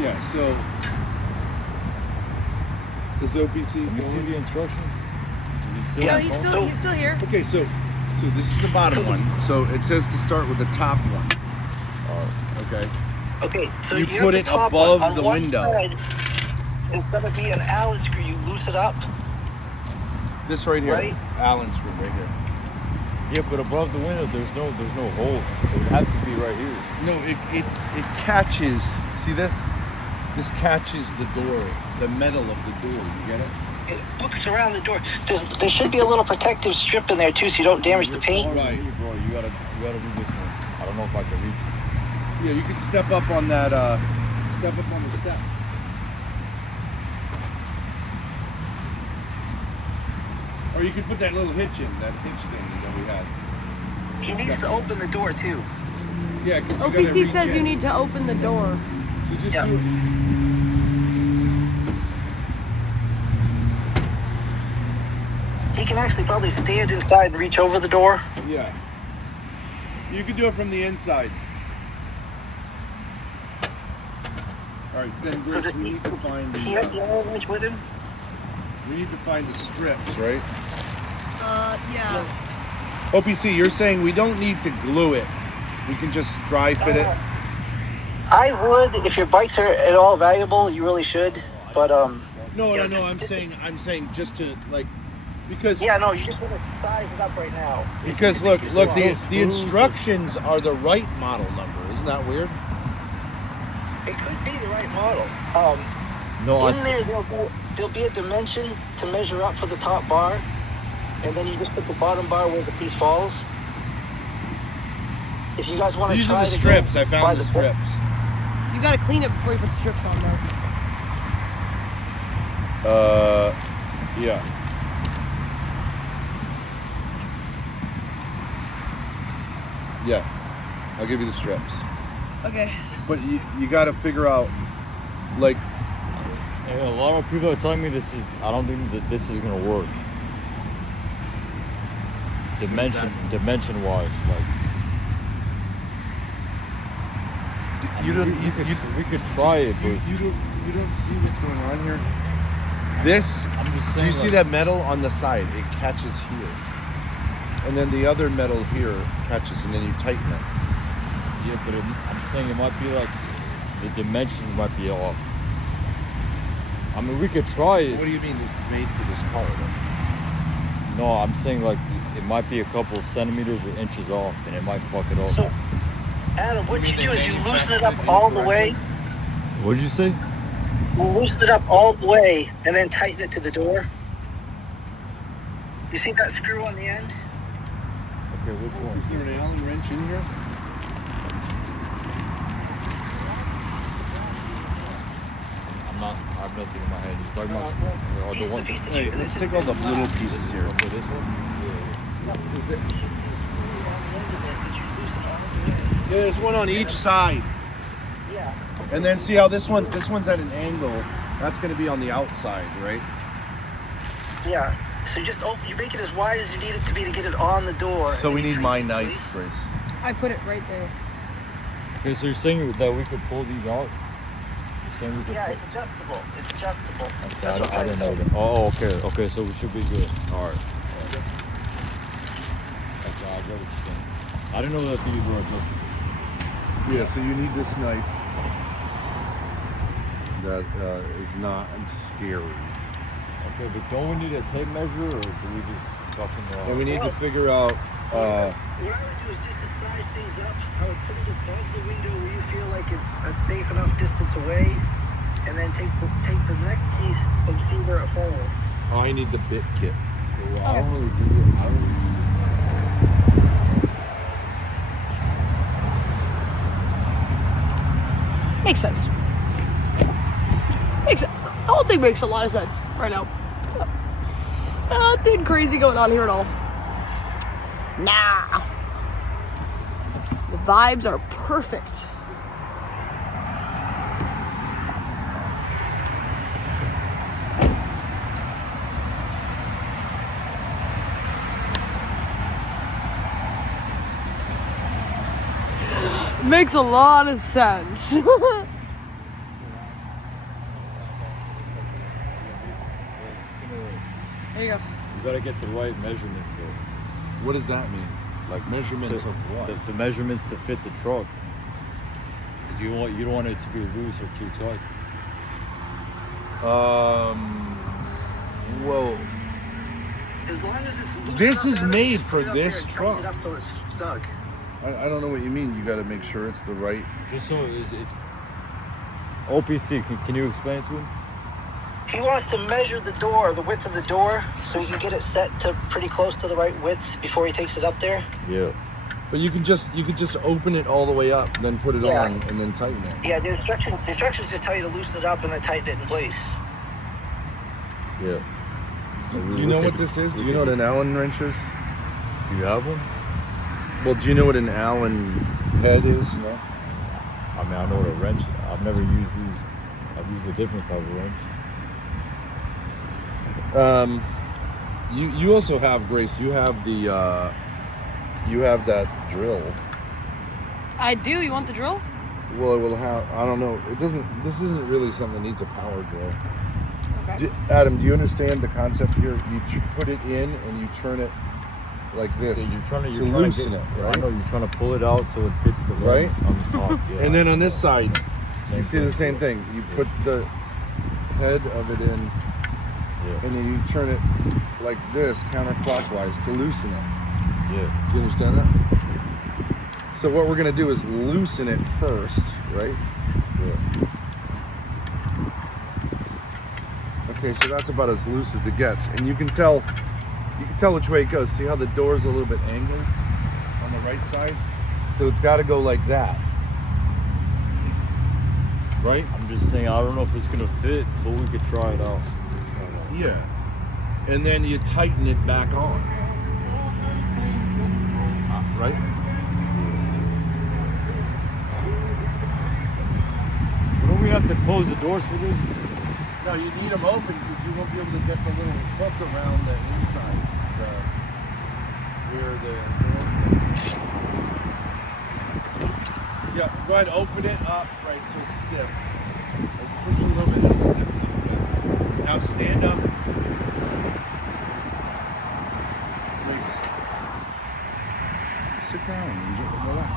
Yeah, so is OPC? Let me see the instruction. Is he still? Yeah, he's still here. Okay, so this is the bottom one. So it says to start with the top one. Okay. Okay, so you you put have it the top above one. On the one window. Side, instead of being an Allen screw, you loose it up. This right here, Right? Allen screw right here. Yeah, but above the window, there's no holes. It would have to be right here. No, it catches. See this? This catches the door, the metal of the door. You get it? It hooks around the door. There should be a little protective strip in there too, so you don't damage the paint. All right. Bro, you gotta do this one. I don't know if I can reach it. Yeah, you could step up on that. Step up on the step. Or you could put that little hitch in, that hitch thing that we had. He needs to open the door too. Yeah. 'Cause you gotta OPC reach says in. you need to open the door. So just Yeah. do it. He can actually probably stand inside and reach over the door. Yeah. You could do it from the inside. All right, then So Grace, that we need to find he has the the. Allen wrench with him. We need to find the strips, right? Yeah. OPC, you're saying we don't need to glue it. We can just dry fit it. I would, if your bikes are at all valuable, you really should. But No, yeah, I'm saying just to like, because yeah, no, you just want to size it up right now. because look, the instructions are the right model number. Isn't that weird? It could be the right model. No, In there, there'll be a dimension to measure up for the top bar, and then you just put the bottom bar where the piece falls. If you guys want to These try are the to strips. go I by found the book- strips. You gotta clean it before you put the strips on though. Yeah. Yeah. I'll give you the strips. Okay. But you got to figure out, like, And a lot of people are telling me this is. I don't think that this is gonna work. Dimension wise, like. you don't. We could try it, but You don't see what's going on here. This. I'm just Do saying. you see that metal on the side? It catches here, and then the other metal here catches, and then you tighten it. Yeah, but I'm saying it might be like the dimensions might be off. I mean, we could try it. What do you mean this is made for this car? Though? No, I'm saying like it might be a couple centimeters or inches off, and it might fuck it up. So, Adam, what you do is you loosen it up all the way. What did you say? You loosen it up all the way, and then tighten it to the door. You see that screw on the end? Okay, which one? Is there an Allen wrench in here? I have nothing in my head. You're talking about the one. Hey, let's take all the little pieces here. Okay, this one. Is it? Yeah, there's one on each side. Yeah. And then see how this one's at an angle. That's going to be on the outside, right? Yeah. So just open. You make it as wide as you need it to be to get it on the door. So and we then you need my tighten it, knife, please. Grace. I put it right there. Okay, so you're saying that we could pull these out? You're saying we could Yeah, pull- it's adjustable. It's adjustable. Okay, That's what I didn't know said. that. Oh, okay, okay, so we should be good. All right. Okay, I get what you're saying. I didn't know that these were adjustable. Yeah, so you need this knife. That is not scary. Okay, but don't we need a tape measure, or do we just fucking? And we need to figure out. What I would do is just to size things up, I would put it above the window where you feel like it's a safe enough distance away, and then take the next piece and see where it falls. Oh, I need the bit kit. Well, I don't really do it. I don't really Makes sense. The whole thing makes a lot of sense right now. Nothing crazy going on here at all. Nah. The vibes are perfect. Makes a lot of sense. gotta get the right measurements though. What does that mean? Like Measurements of what? The measurements to fit the truck. Because you don't want it to be loose or too tight. Well, As long as it's loose This enough, is Adam, made just for put it up this there and truck. tighten it up so it's stuck. I don't know what you mean. You got to make sure it's the right. Just so it's OPC. Can you explain it to him? He wants to measure the door, the width of the door, so he can get it set to pretty close to the right width before he takes it up there. Yeah. But you could just open it all the way up, then put it Yeah. on, and then tighten it. Yeah, the instructions just tell you to loosen it up and then tighten it in place. Yeah. Do you know what this is? Do you know what an Allen wrench is? Do you have one? Well, do you know what an Allen head is? No. I mean, I know what a wrench. I've never used these. I've used a different type of wrench. You also have, Grace. You have the you have that drill. I do. You want the drill? Well, it will have. I don't know. It doesn't. This isn't really something that needs a power drill. Okay. Adam, do you understand the concept here? You put it in and you turn it like this Yeah, you're trying to loosen it, right? I know you're trying to pull it out so it fits the Right? on the top. Yeah. And then on this side, you see the same thing. thing. You put the head of it in, Yeah. and then you turn it like this counterclockwise to loosen it. Yeah. Do you understand that? So what we're gonna do is loosen it first, right? Yeah. Okay, so that's about as loose as it gets, and you can tell which way it goes. See how the door's a little bit angled on the right side? So it's got to go like that, right? I'm just saying, I don't know if it's gonna fit, but we could try it out. Yeah. And then you tighten it back on, right? Don't we have to close the doors for this? No, you need them open because you won't be able to get the little hook around the inside, where the door. Yeah, go ahead, open it up, right, so it's stiff. Push a little bit, it's stiff a little bit. Now stand up. Nice. Sit down and relax.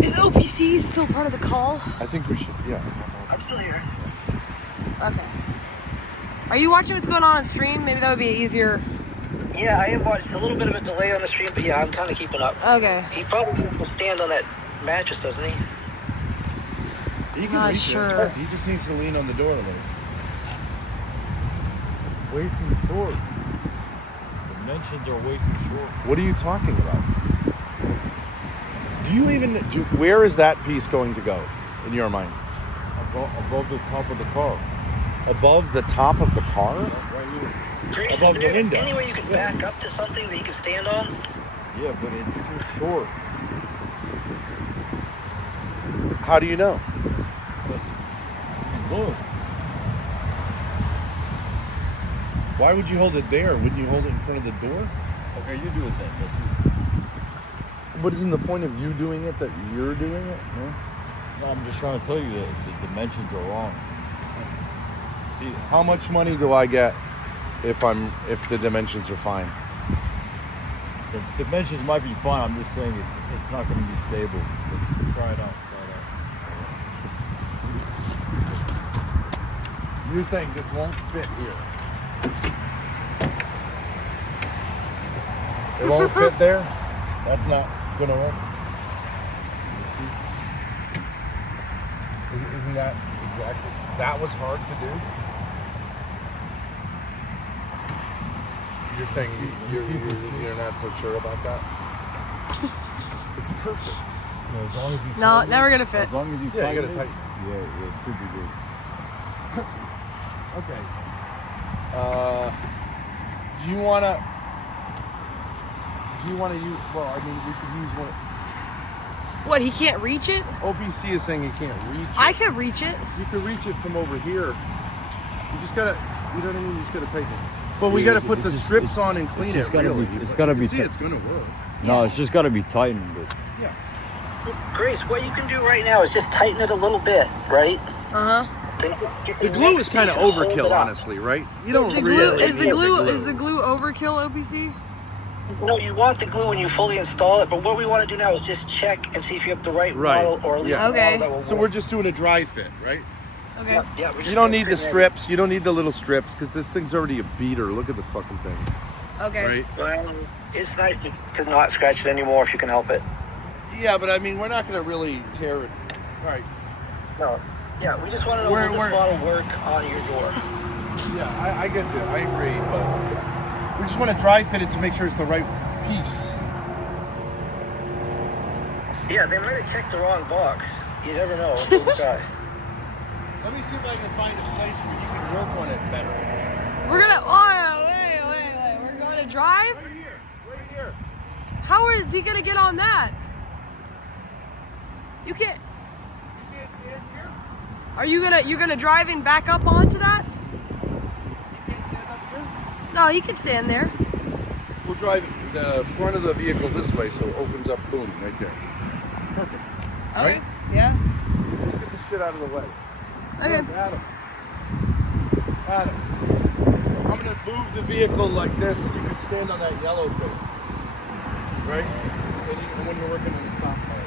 Is OPC still part of the call? I think we should, yeah. I'm still here. Okay. Are you watching what's going on stream? Maybe that would be easier. Yeah, I am watching. It's a little bit of a delay on the stream, but yeah, I'm kind of keeping up. Okay. He probably will stand on that mattress, doesn't he? He can Not reach sure. it. He just needs to lean on the door a little. Way too short. Dimensions are way too short. What are you talking about? Where is that piece going to go, in your mind? Above the top of the car. Above the top of the car? Right here. Grace, Above is the there window. any way you can back up to something that he can stand on? Yeah, but it's too short. How do you know? Look. Why would you hold it there? Wouldn't you hold it in front of the door? Okay, you do it then. Let's see. But isn't the point of you doing it that you're doing it? No? No, I'm just trying to tell you that the dimensions are wrong. See, How much money do I get if the dimensions are fine? the dimensions might be fine. I'm just saying it's not going to be stable. Try it out. You're saying this won't fit here. It won't fit there? That's not gonna work. Isn't that exactly? That was hard to do? You're saying you're not so sure about that? It's perfect. As long as you No, tighten never it- gonna fit. As long as you Yeah, you tighten gotta it, tighten. Yeah, it should be good. Okay. Do you wanna use? Well, I mean, we could use one. What, he can't reach it? OPC is saying he can't reach it. I could reach it. You can reach it from over here. You just gotta, you know what I mean? You just gotta tighten it. But we Yeah, gotta put the strips on and clean just it. gotta Really, be- it's But gotta you be can see, tight. it's gonna work. No, it's just got to be tightened. But Yeah. Grace, what you can do right now is just tighten it a little bit, right? Uh-huh. The glue is kind of overkill, honestly, right? You don't The glue really is the need glue is the glue overkill, OPC? No, you want the glue when you fully install it, but what we want to do now is just check and see if you have the right model or at least Yeah. the Okay. model that will So work. we're just doing a dry fit, right? Okay. Yeah, we're just You don't gonna need the trim strips. You don't need the little strips because this thing's already a beater. Look at the fucking thing, Okay. right? Well, it's nice to not scratch it anymore if you can help it. Yeah, but I mean, we're not gonna really tear it. All right. No. Yeah, we just want to know Where- will where- this model work on your door. Yeah, I get you. I agree, but we just want to dry fit it to make sure it's the right piece. Yeah, they might have checked the wrong box. You never know until you try. Let me see if I can find a place where you can work on it better. We're gonna wait. We're gonna drive? Right here. How is he gonna get on that? You can't You can't stand here. are you gonna drive and back up onto that? You can't stand up here. No, he can stand there. We'll drive the front of the vehicle this way, so it opens up. Boom, right there. Perfect. Right? Yeah. Just get the shit out of the way. Okay. Adam. I'm gonna move the vehicle like this, and you can stand on that yellow thing, right? And even when you're working on the top part.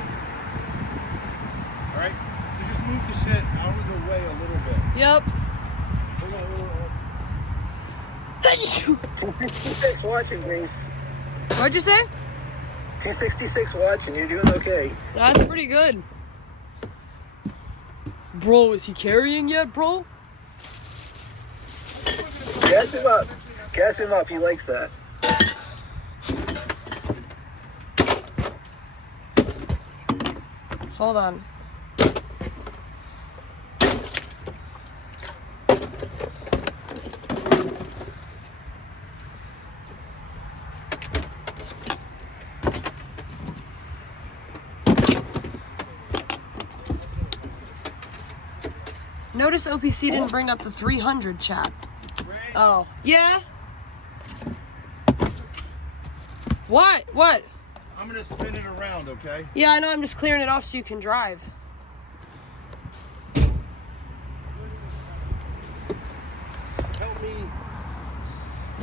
All right. So just move the shit out of the way a little bit. Yep. Hold on. 266 watching, Grace. What'd you say? 266 watching. You're doing okay. That's pretty good. Bro, is he carrying yet, bro? Gas him up. Gas him up. He likes that. Hold on. Notice OPC didn't bring up the 300 chat. Oh. Yeah? What? What? I'm gonna spin it around, okay? Yeah, I know. I'm just clearing it off so you can drive. Help me.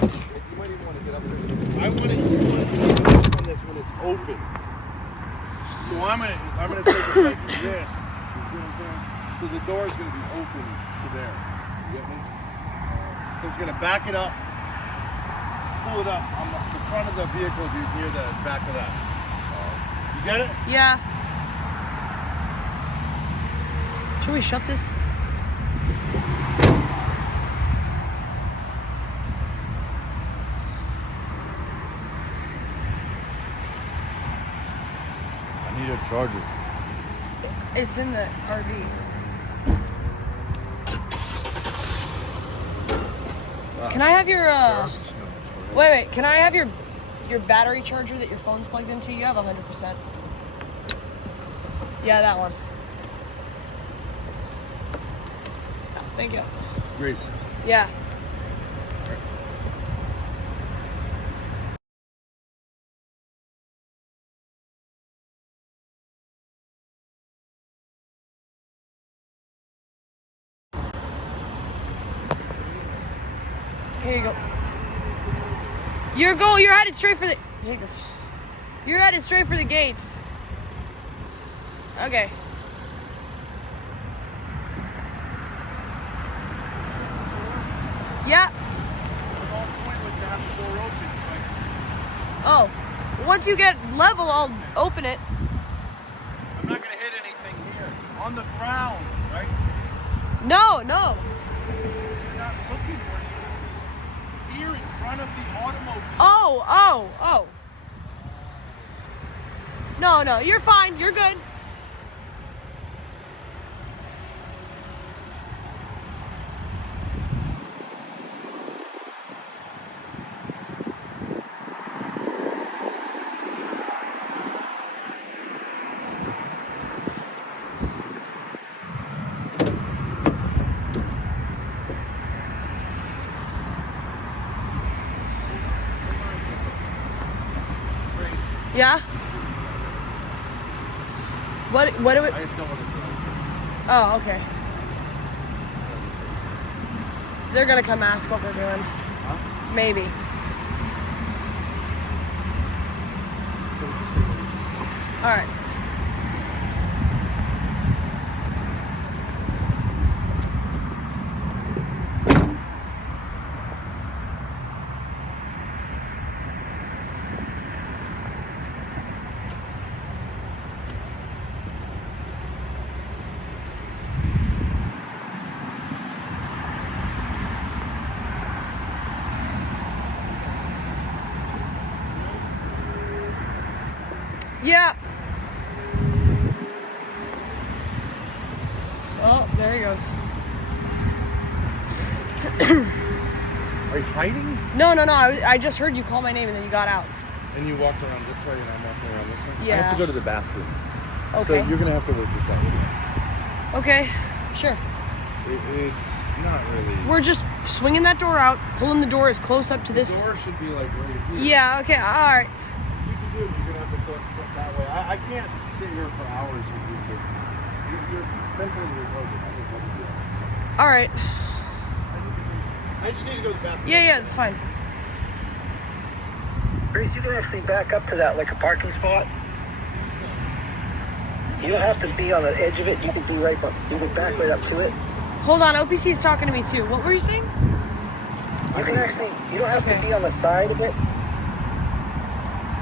You might even want to get up there. I want to work on this when it's open. So I'm gonna take it like this. You see what I'm saying? So the door is gonna be open to there. You get me? So it's gonna back it up, pull it up on the front of the vehicle, dude, near the back of that. You get it? Yeah. Should we shut this? I need a charger. It's in the RV. Can I have your wait, can I have your battery charger that your phone's plugged into? You have 100%. Yeah, that one. Thank you. Grace. Yeah. Here you go. You're headed straight for the take this. You're headed straight for the gates. Okay. Yeah. The whole point was to have the door open. Oh. Once you get level, I'll open it. I'm not gonna hit anything here. On the ground, right? No. You're not looking for anything. Here in front of the automobile. Oh. No, you're fine. You're good. Yeah? What do we... I just don't want to. Oh, okay. They're gonna come ask what we're doing. Huh? Maybe. So just say what All right. Yeah. Oh, there he goes. Are you hiding? No. I just heard you call my name and then you got out. And you walked around this way and I'm walking around this way? Yeah. I have to go to the bathroom. Okay. So you're going to have to work this out. Okay. Sure. It's not really... We're just swinging that door out, pulling the door as close up to this. The door should be like right here. Yeah, okay, all right. You can do it, you're going to have to put that way. I can't sit here for hours with you two. You're mentally retarded. I don't know what to do. All right. I just need to go to the bathroom. Yeah, it's fine. Grace, you can actually back up to that like a parking spot. You don't have to be on the edge of it. You can be right, you can back right up to it. Hold on, OPC is talking to me too. What were you saying? You can actually, you don't have to be on the side of it.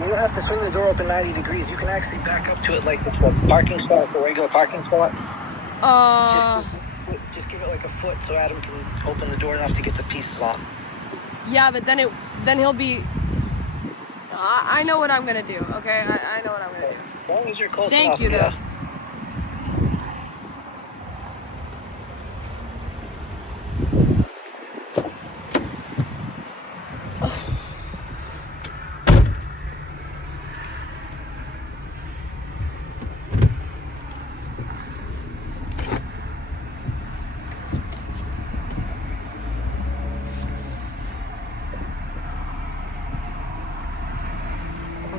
You don't have to swing the door open 90 degrees. You can actually back up to it like it's a parking spot, a regular parking spot. Just give it like a foot so Adam can open the door enough to get the pieces on. Yeah, but then he'll be. I know what I'm gonna do. Okay, I know what I'm gonna do. As long as you're close Thank enough. you, though. Yeah.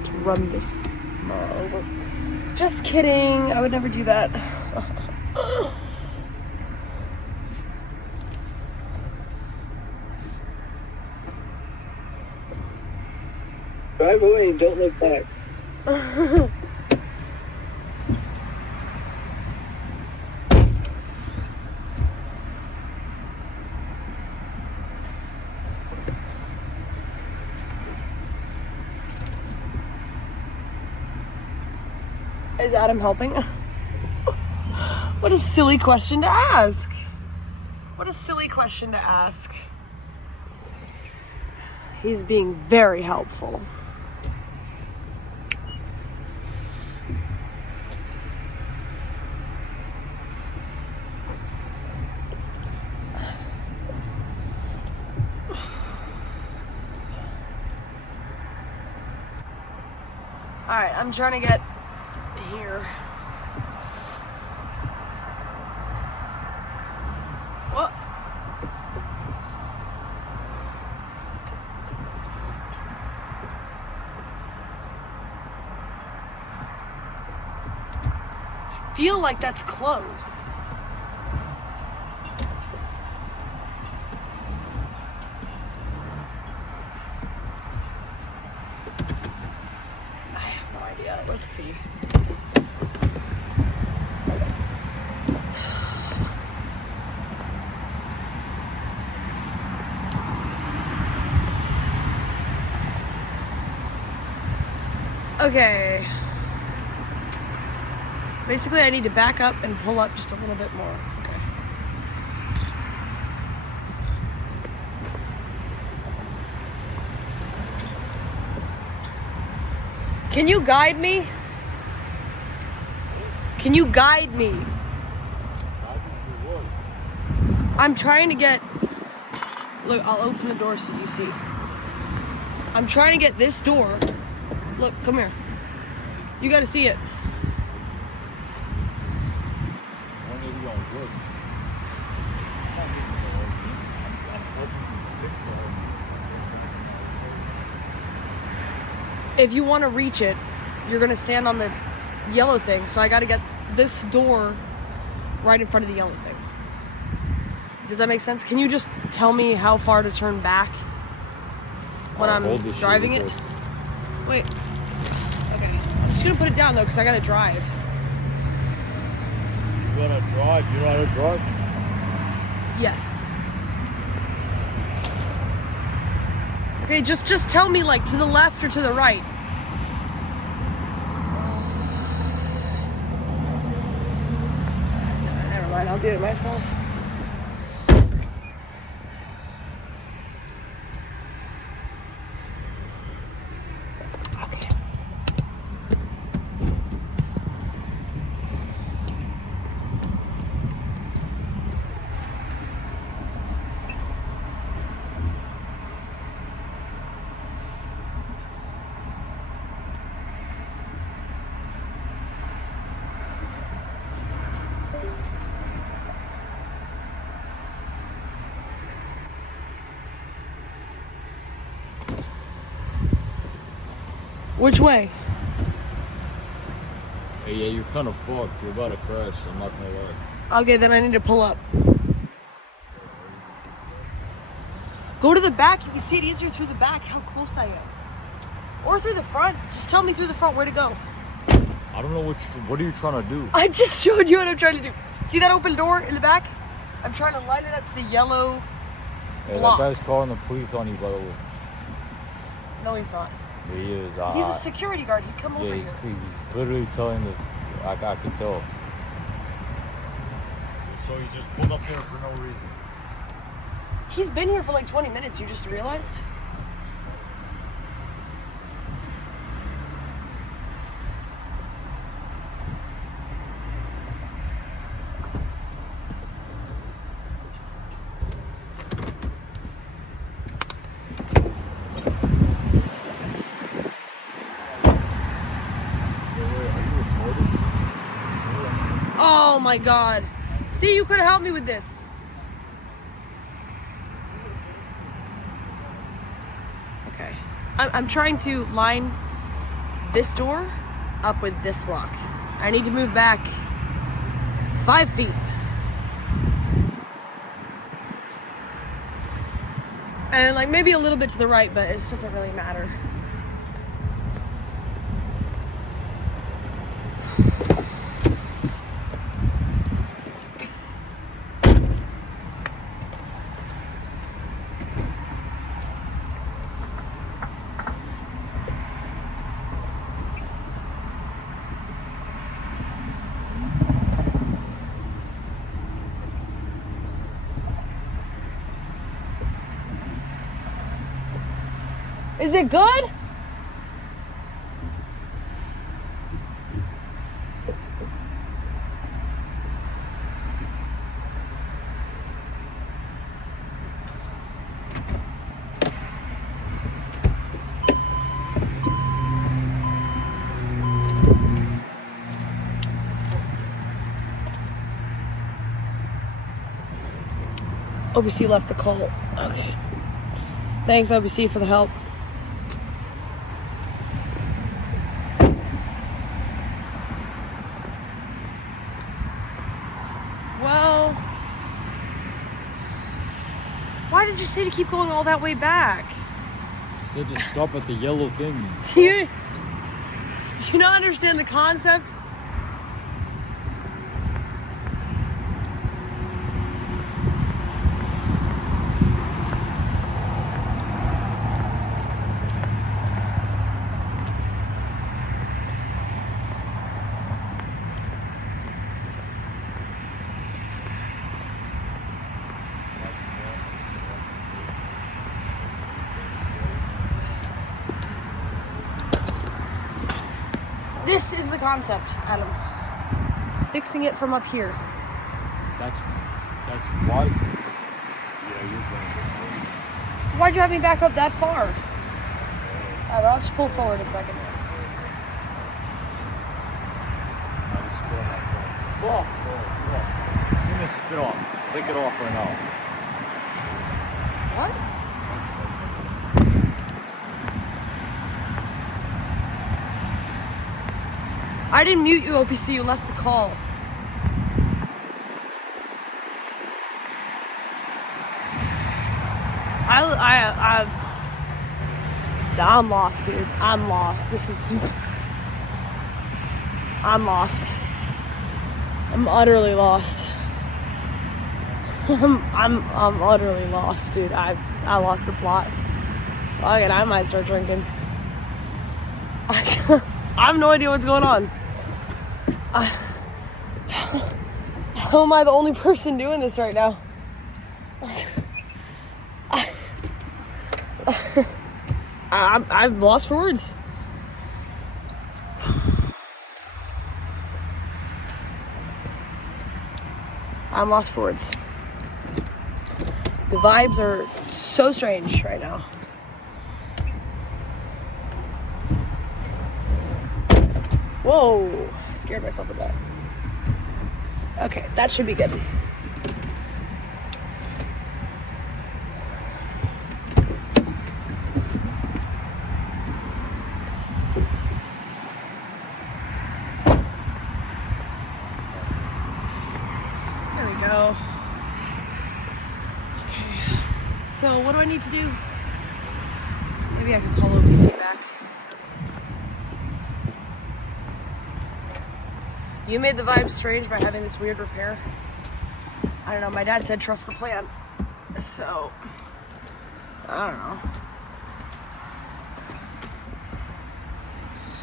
To run this over. Just kidding. I would never do that. Drive away and don't look back. Is Adam helping? What a silly question to ask. What a silly question to ask. He's being very helpful. All right, I'm trying to get here. What? I feel like that's close. I have no idea. Let's see. Okay. Basically, I need to back up and pull up just a little bit more. Okay. Can you guide me? Can you guide me? I'm trying to get... Look, I'll open the door so you see. I'm trying to get this door... Look, come here. You gotta see it. If you want to reach it, you're gonna stand on the yellow thing. So I gotta get this door right in front of the yellow thing. Does that make sense? Can you just tell me how far to turn back when I'm Hold this shit driving real it? quick. Wait. Okay. I'm just gonna put it down though, because I gotta drive. You wanna drive? You know how to drive? Yes. Okay, just tell me like to the left or to the right. Never mind, I'll do it myself. Okay. Which way? Hey, yeah, you're kind of fucked. You're about to crash. I'm not gonna lie. Okay, then I need to pull up. Go to the back. You can see it easier through the back how close I am. Or through the front. Just tell me through the front where to go. I don't know what are you trying to do? I just showed you what I'm trying to do. See that open door in the back? I'm trying to line it up to the yellow Hey, block. that guy's calling the police on you, by the way. No, he's not. Yeah, he is. He's a security guard. He'd come over Yeah, here. he's literally telling the. I can tell. So he's just pulled up there for no reason. He's been here for like 20 minutes. You just realized? Oh my God. See, you could have helped me with this. Okay. I'm trying to line this door up with this block. I need to move back 5 feet. And like maybe a little bit to the right, but it doesn't really matter. Is it good? OBC left the call. Okay. Thanks, OBC, for the help. Well, why did you say to keep going all that way back? He said to stop at the yellow thing. Do you not understand the concept? This is the concept, Adam. Fixing it from up here. That's why. Yeah, you're going. So why'd you have me back up that far? Alright, I'll just pull forward a second. I just spit on that phone. Look. Give me a spit off. Lick it off right now. What? I didn't mute you, OPC. You left the call. I'm lost, dude. I'm lost. I'm lost. I'm utterly lost. I'm utterly lost, dude. I lost the plot. Fuck it, I might start drinking. I have no idea what's going on. How am I the only person doing this right now? I'm lost for words. I'm lost for words. The vibes are so strange right now. Whoa, I scared myself with that. Okay, that should be good. There we go. Okay, so what do I need to do? Maybe I can call OBC back. You made the vibe strange by having this weird repair. I don't know, my dad said trust the plan. So, I don't know.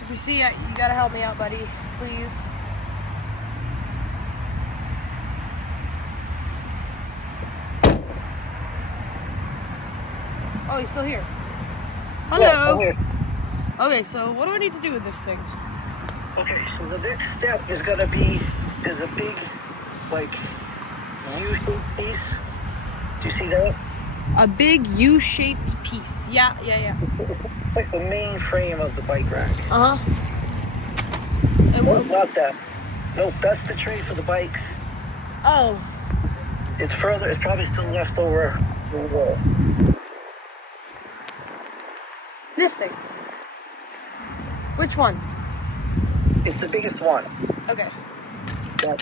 If you see it, you gotta help me out, buddy. Please. Oh, he's still here. Hello. Yeah, I'm here. Okay, so what do I need to do with this thing? Okay, so the next step is gonna be, there's a big, like, U-shaped piece. Do you see that? A big U-shaped piece. Yeah. It's like the main frame of the bike rack. Uh-huh. And Nope, not that. Nope, that's the tray for the bikes. Oh. It's further, it's probably still left over the wall. This thing. Which one? It's the biggest one. Okay. Yeah.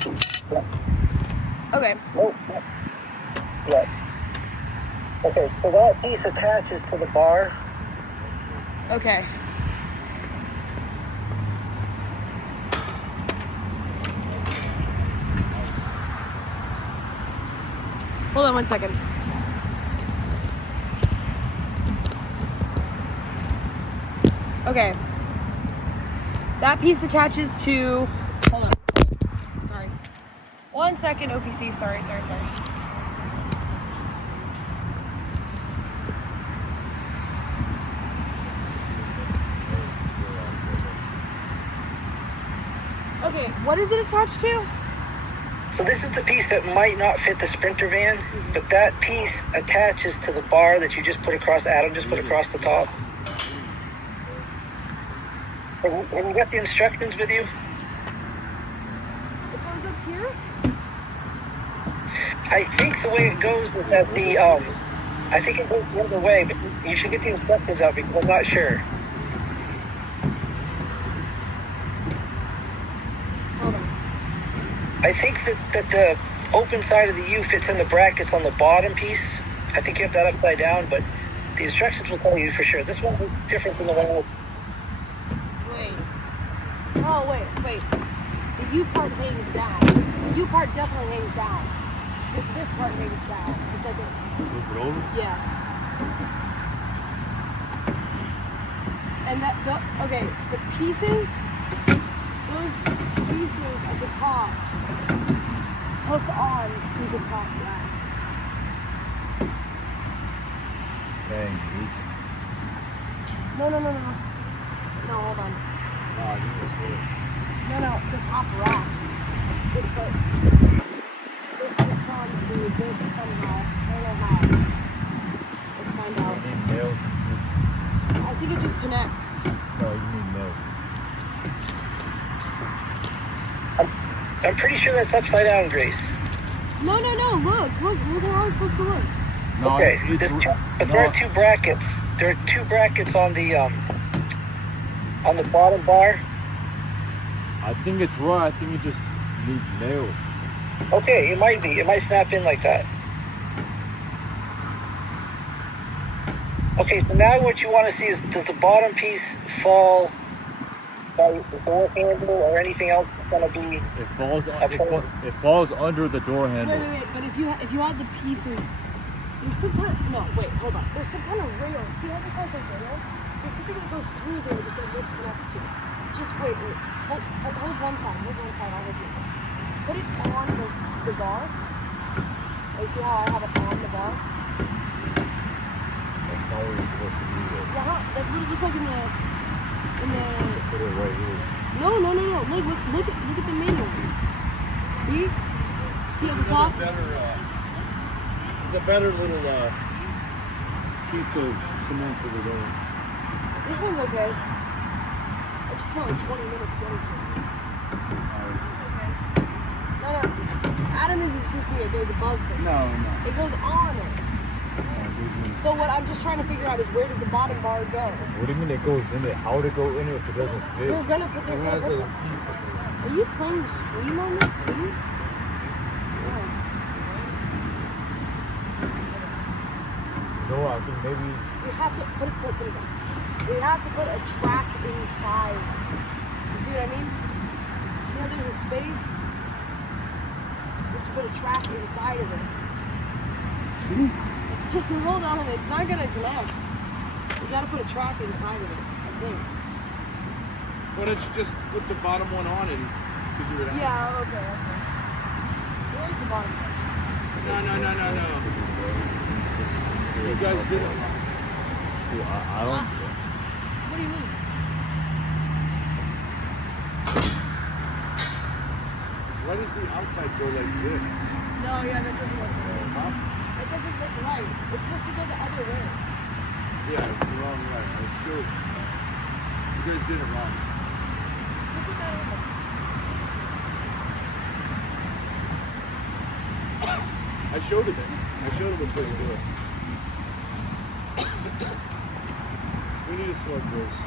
Okay. Nope. Yeah. Okay, so that piece attaches to the bar. Okay. Hold on 1 second. Okay. That piece attaches to... Hold on. Sorry. 1 second, OPC. Sorry. Okay, what is it attached to? So this is the piece that might not fit the Sprinter van, but that piece attaches to the bar that you just put across, Adam just put across the top. Have you got the instructions with you? It goes up here? I think the way it goes is that I think it goes the other way, but you should get the instructions out because I'm not sure. Hold on. I think that the open side of the U fits in the brackets on the bottom piece. I think you have that upside down, but the instructions will tell you for sure. This one's different than the one. Wait. The U part hangs down. The U part definitely hangs down. This part hangs down. It's like a... Flip it over? Yeah. And the pieces, those pieces at the top hook on to the top rack. Dang, No, hold on. No, the top rack. This hooks onto this somehow. I don't know how. Let's find out. You need nails and shit. I think it just connects. No, you need nails. I'm pretty sure that's upside down, Grace. No. Look how it's supposed to look. No, Okay, it's there are two brackets. There are two brackets on the bottom bar. I think it's right. I think it just needs nails. Okay, it might be. It might snap in like that. Okay, so now what you want to see is, does the bottom piece fall by the door handle or anything else that's going to be... It falls under the door handle. Wait. But if you had the pieces, there's some kind of, no, wait, hold on. There's some kind of rail. See how this has a rail? There's something that goes through there that then this connects to. Just wait. Hold one side. I'll hold you. Put it on the bar. You see how I have it on the bar? That's not what you're supposed to do though. Yeah, that's what it looks like in the. Put it right here. No. Look at the manual. See at the top? It's a better little piece of cement for the door. This one's okay. I just spent like 20 minutes getting to it. No. Adam is insisting it goes above this. No. It goes on it. So what I'm just trying to figure out is, where does the bottom bar go? What do you mean it goes in it? How would it go in it if it doesn't fit? There's gonna put. Are you playing the stream on this too? No, I think maybe We have to put it back. We have to put a track inside. You see what I mean? See how there's a space? We have to put a track inside of it. Just hold on, it's not gonna connect. You gotta put a track inside of it, I think. Why don't you just put the bottom one on and figure it out? Yeah, okay. Where's the bottom one? No. You guys did it. Dude, I don't. What do you mean? Why does the outside go like this? No, yeah, that doesn't look right. Huh? That doesn't look right. It's supposed to go the other way. Yeah, it's the wrong way. I'm sure you guys did it wrong. Who put that on there? I showed him it. I showed him before you do it. We need a smoke, Grace.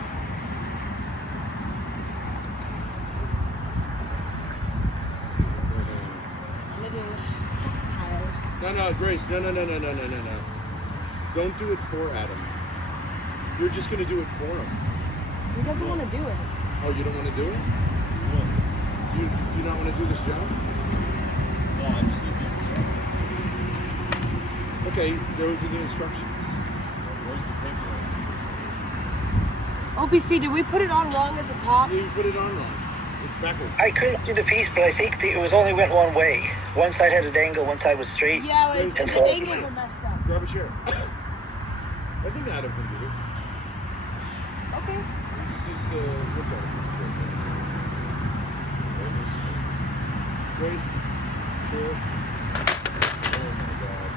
Little stockpile. No, Grace. No. Don't do it for Adam. You're just going to do it for him. He doesn't want to do it. Oh, you don't want to do it? Do you not want to do this job? No, I just need the instructions. Okay, those are the instructions. Where's the paper? OPC, did we put it on wrong at the top? Yeah, you put it on wrong. It's backwards. I couldn't see the piece, but I think it was only went one way. One side had an angle, one side was straight. Yeah, And the so- angles are messed up. Grab a chair. I think Adam can do this. Okay. Just look at it. Grace, chair. Oh my god.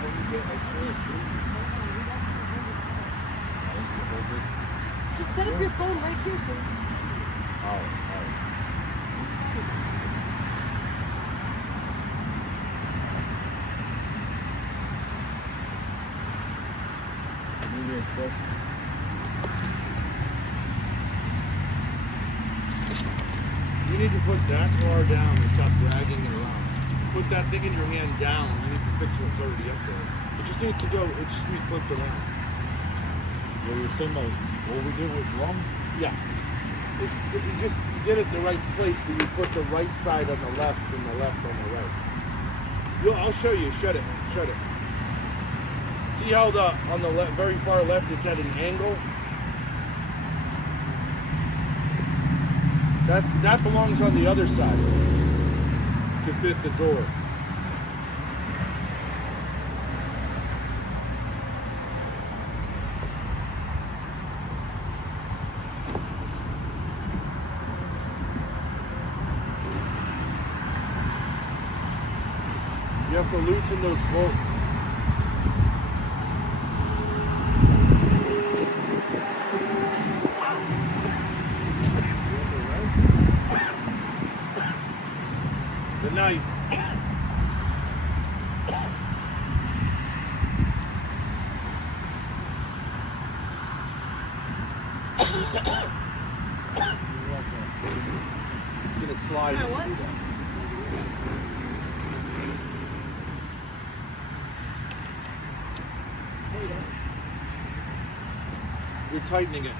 What do you get like this? I need to hold this. Just set up your phone right here, so. Oh. Need the instructions. You need to put that bar down and stop dragging it around. Put that thing in your hand down. You need to fix what's already up there. It just needs to go. It just needs flipped around. What you're saying, like what we did with rum? Yeah. You did it the right place, but you put the right side on the left and the left on the right. I'll show you. Shut it. See how on the very far left it's at an angle? That belongs on the other side to fit the door. You have to loosen those bolts. The knife. It's gonna slide. Yeah, what? You're tightening it.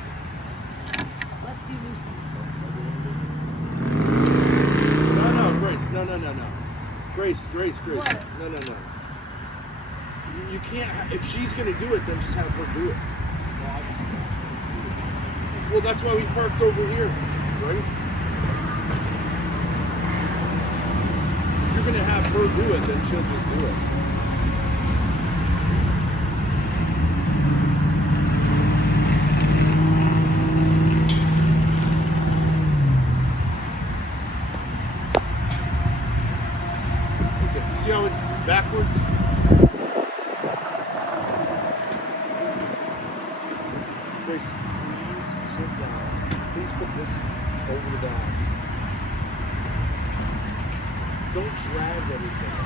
Lefty loosey. No, Grace. No. Grace. What? No. You can't. If she's gonna do it, then just have her do it. Well, that's why we parked over here, right? If you're gonna have her do it, then she'll just do it. See how it's backwards? Grace, please sit down. Please put this over the down. Don't drag everything.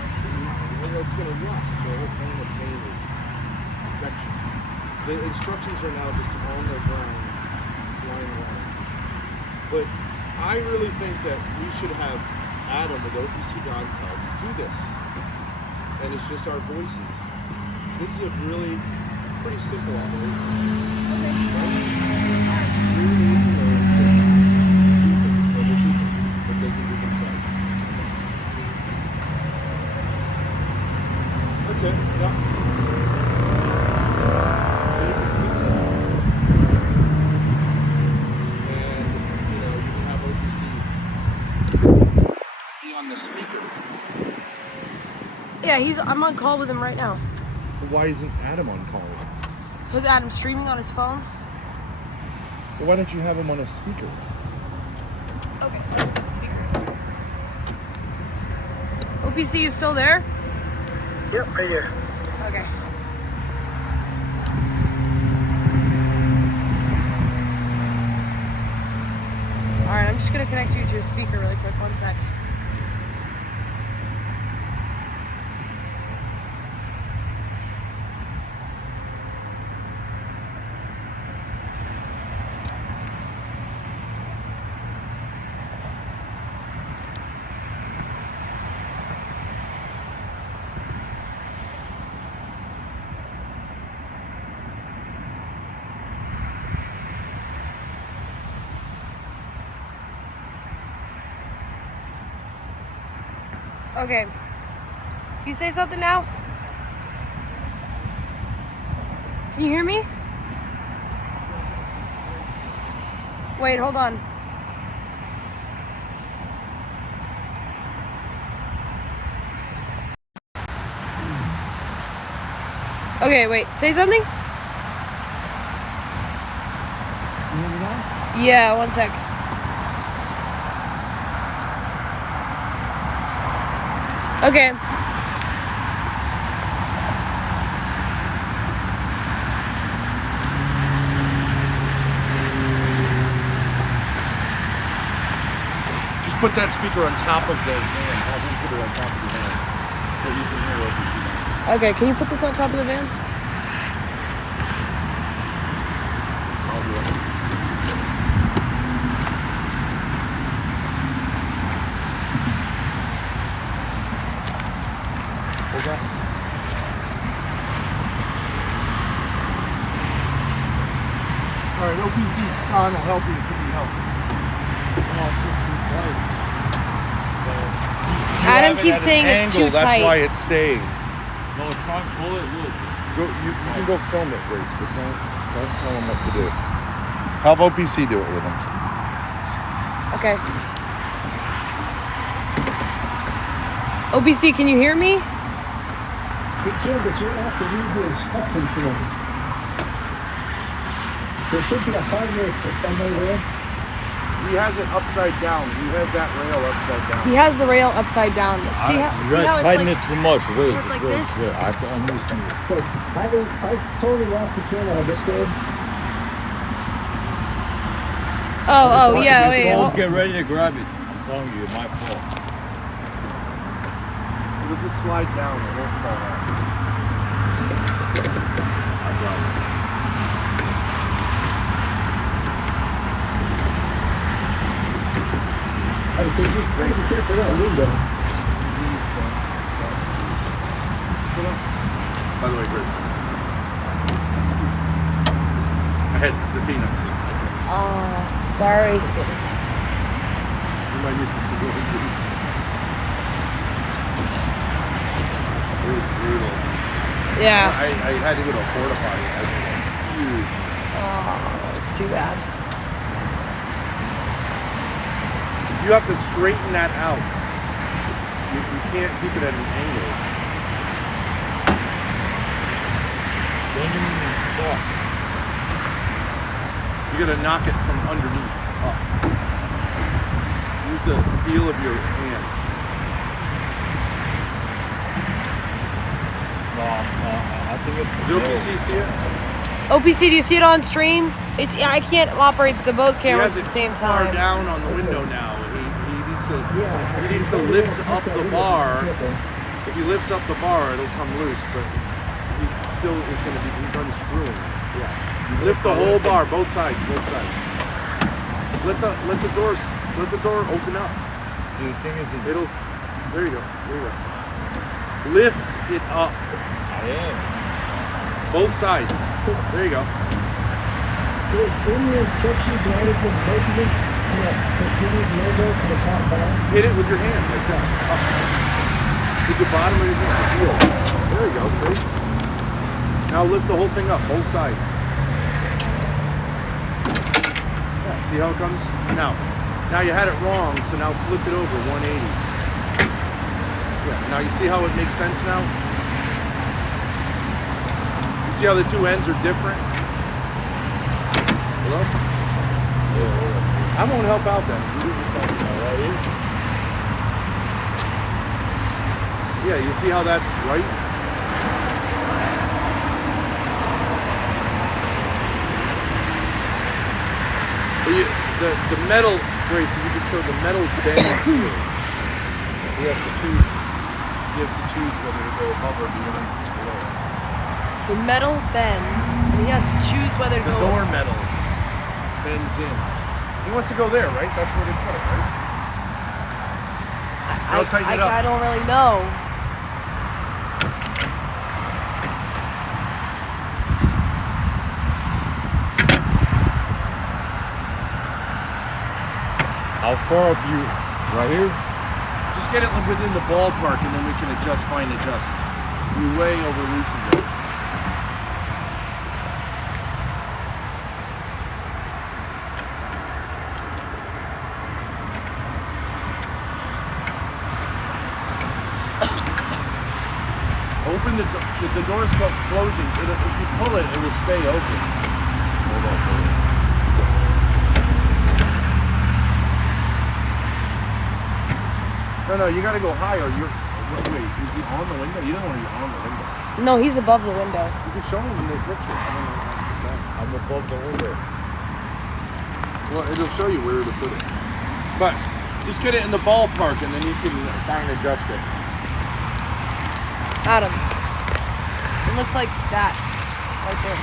It's going to rust. The whole point of paint is protection. The instructions are now just on the ground, flying around. But I really think that we should have Adam with OPC God's help do this. And it's just our voices. This is a really pretty simple operation. Right? We need to learn to do things for other people that they can do themselves. That's it. Yeah. And you can feel that. And, you know, you can have OPC be on the speaker. Yeah, I'm on call with him right now. Why isn't Adam on call? Because Adam's streaming on his phone. Well, why don't you have him on a speaker? Okay, speaker. OPC, you still there? Yep, right here. Okay. Alright, I'm just gonna connect you to a speaker really quick. 1 sec. Okay. Can you say something now? Can you hear me? Wait, hold on. Okay, wait. Say something? Yeah, 1 sec. Okay. Just put that speaker on top of the van. Have him put it on top of the van so you can hear OPC. Okay, can you put this on top of the van? I'll do it. Okay. All right, OPC Con will help you if you need help. No, it's just too tight. Adam keeps saying it's too tight. That's why it's staying. No, try and pull it. Look, You can go film it, Grace, but don't tell him what to do. Have OPC do it with him. Okay. OPC, can you hear me? You can, but you have to read the instructions to them. There should be a hardware somewhere there. He has it upside down. He has that rail upside down. He has the rail upside down. See you how guys it's tighten like it too much. Wait, how it's like this? Wait, I have to unloosen it. So I totally lost the camera. I just did. Oh, yeah, wait. Always get ready to grab it. I'm telling you, it's my fault. It'll just slide down. It won't fall out. I got it. I think you can get to that window. By the way, Grace, I ahead, the peanuts. Oh, sorry. You might need to see what we do. It was brutal. Yeah. I had to go to a porta potty. I was huge. Oh, it's too bad. You have to straighten that out. You can't keep it at an angle. It's genuinely stuck. You gotta knock it from underneath up. Use the heel of your hand. No, I think it's Does OPC see it? OPC, do you see it on stream? I can't operate the both cameras He at has the same it far time. down on the window now. He needs to lift up the bar. If he lifts up the bar, it'll come loose, but he still is going to be, he's unscrewing. Yeah. Lift the whole bar, both sides. Let the door open up. See, the thing is It'll, there you go. Lift it up. I am. Both sides. There you go. Is in the instructions guided with both of them? Continued logo to the top bottom. Hit it with your hand like that. Up. With the bottom of your hand. There you go, see? Now lift the whole thing up, both sides. Yeah, see how it comes? Now you had it wrong, so now flip it over 180. Yeah, now you see how it makes sense now? You see how the two ends are different? Hello? I won't help out then. Yeah, you see how that's right? But the metal, Grace, if you could show the metal bends here. He has to choose whether to go above or beyond below. The metal bends, and he has to choose whether to The go. door metal bends in. He wants to go there, right? That's where they put it, right? I'll tighten it up. I don't really know. How far up you? Right here? Just get it within the ballpark and then we can adjust, fine adjust. We way over loosened it. Open the door's closing. If you pull it, it will stay open. Hold on. No, you gotta go higher. Wait, is he on the window? You don't want to be on the window. No, he's above the window. You can show him in the picture. I don't know what else to say. I'm above the window. Well, it'll show you where to put it. But just get it in the ballpark and then you can fine adjust it. Adam. It looks like that. Right there.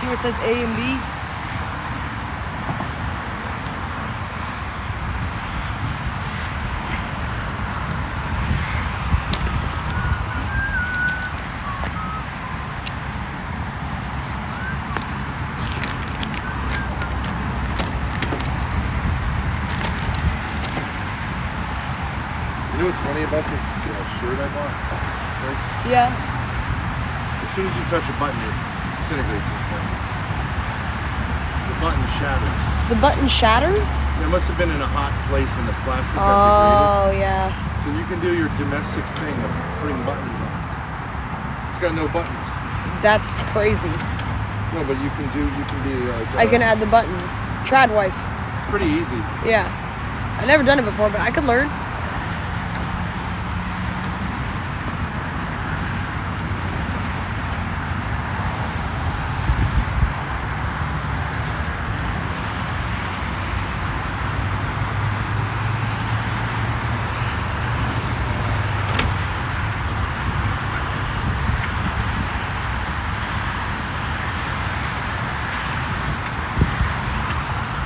See where it says A and B? You know what's funny about this shirt I bought? Grace? Yeah. As soon as you touch a button, it disintegrates in front of you. The button shatters. The button shatters? It must have been in a hot place and the plastic got Oh, yeah. degraded. So you can do your domestic thing of putting buttons on. It's got no buttons. That's crazy. No, but you can be like... I can add the buttons. Trad wife. It's pretty easy. Yeah. I've never done it before, but I could learn.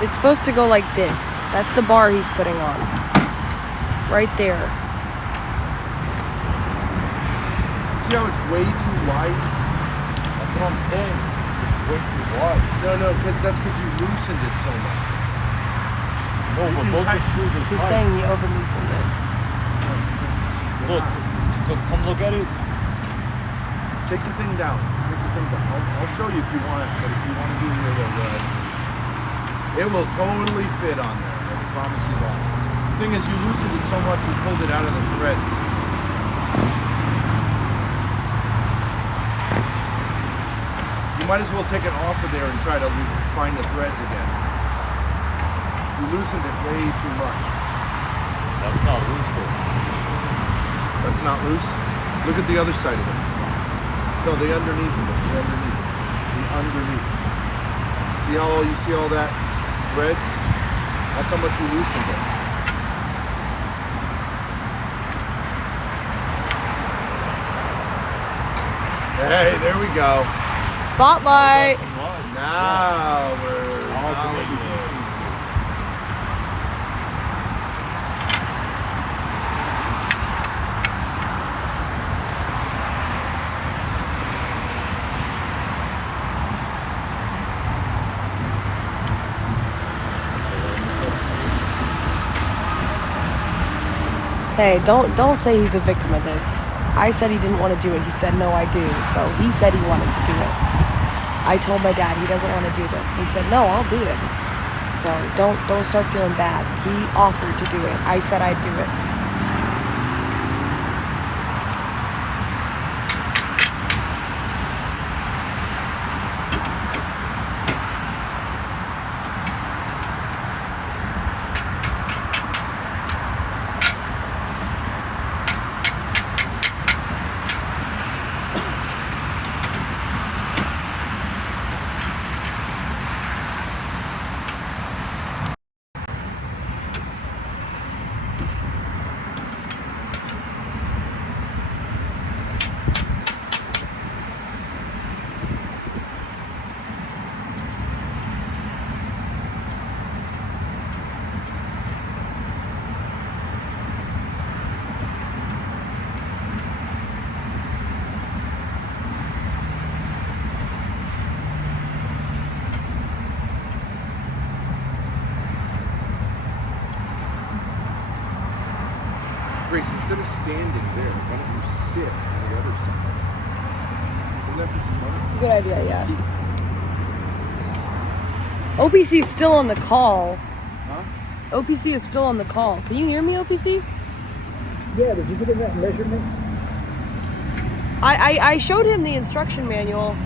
It's supposed to go like this. That's the bar he's putting on. Right there. See how it's way too wide? That's what I'm saying. way too wide. No, that's because you loosened it so much. No, but both the screws are He's tight. saying he over loosened it. Look, come look at it. Take the thing down. I'll show you if you want, but if you want to do the other way, it will totally fit on there. I promise you that. The thing is, you loosened it so much, you pulled it out of the threads. You might as well take it off of there and try to find the threads again. You loosened it way too much. That's not loose though. That's not loose. Look at the other side of it. No, the underneath of it. The underneath. See all that threads? That's how much you loosened it. Hey, there we go. Spotlight. Now we're Hey, don't say he's a victim of this. I said he didn't want to do it. He said, no, I do. So he said he wanted to do it. I told my dad he doesn't want to do this. And he said, no, I'll do it. So don't start feeling bad. He offered to do it. I said I'd do it. Grace, instead of standing there, why don't you sit on the other side? Wouldn't that be smart? Good idea, yeah. OPC is still on the call. Huh? OPC is still on the call. Can you hear me, OPC? Yeah, did you give him that measurement? I showed him the instruction manual.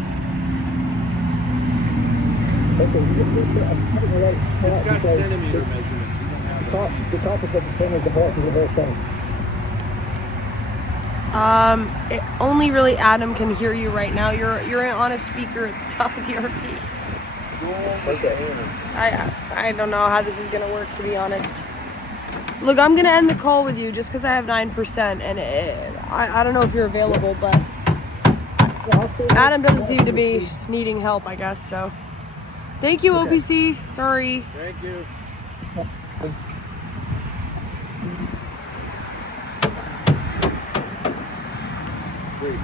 Okay, you just need to, I'm putting the right It's spot got because centimeter measurements. We don't have that. the top of the thing is the horse is the whole thing. Only really Adam can hear you right now. You're on a speaker at the top of the RV. Okay. I don't know how this is gonna work, to be honest. Look, I'm gonna end the call with you just because I have 9%, and I don't know if you're available, but Adam doesn't seem to be needing help, I guess. So, thank you, OPC. Sorry. Thank you. Grace.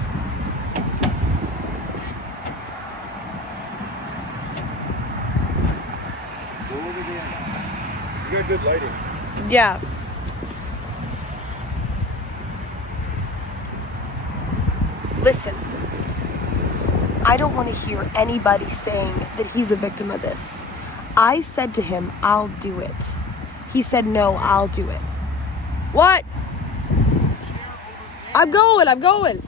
Go over there. You got good lighting. Yeah. Listen, I don't want to hear anybody saying that he's a victim of this. I said to him, I'll do it. He said, no, I'll do it. What? I'm going.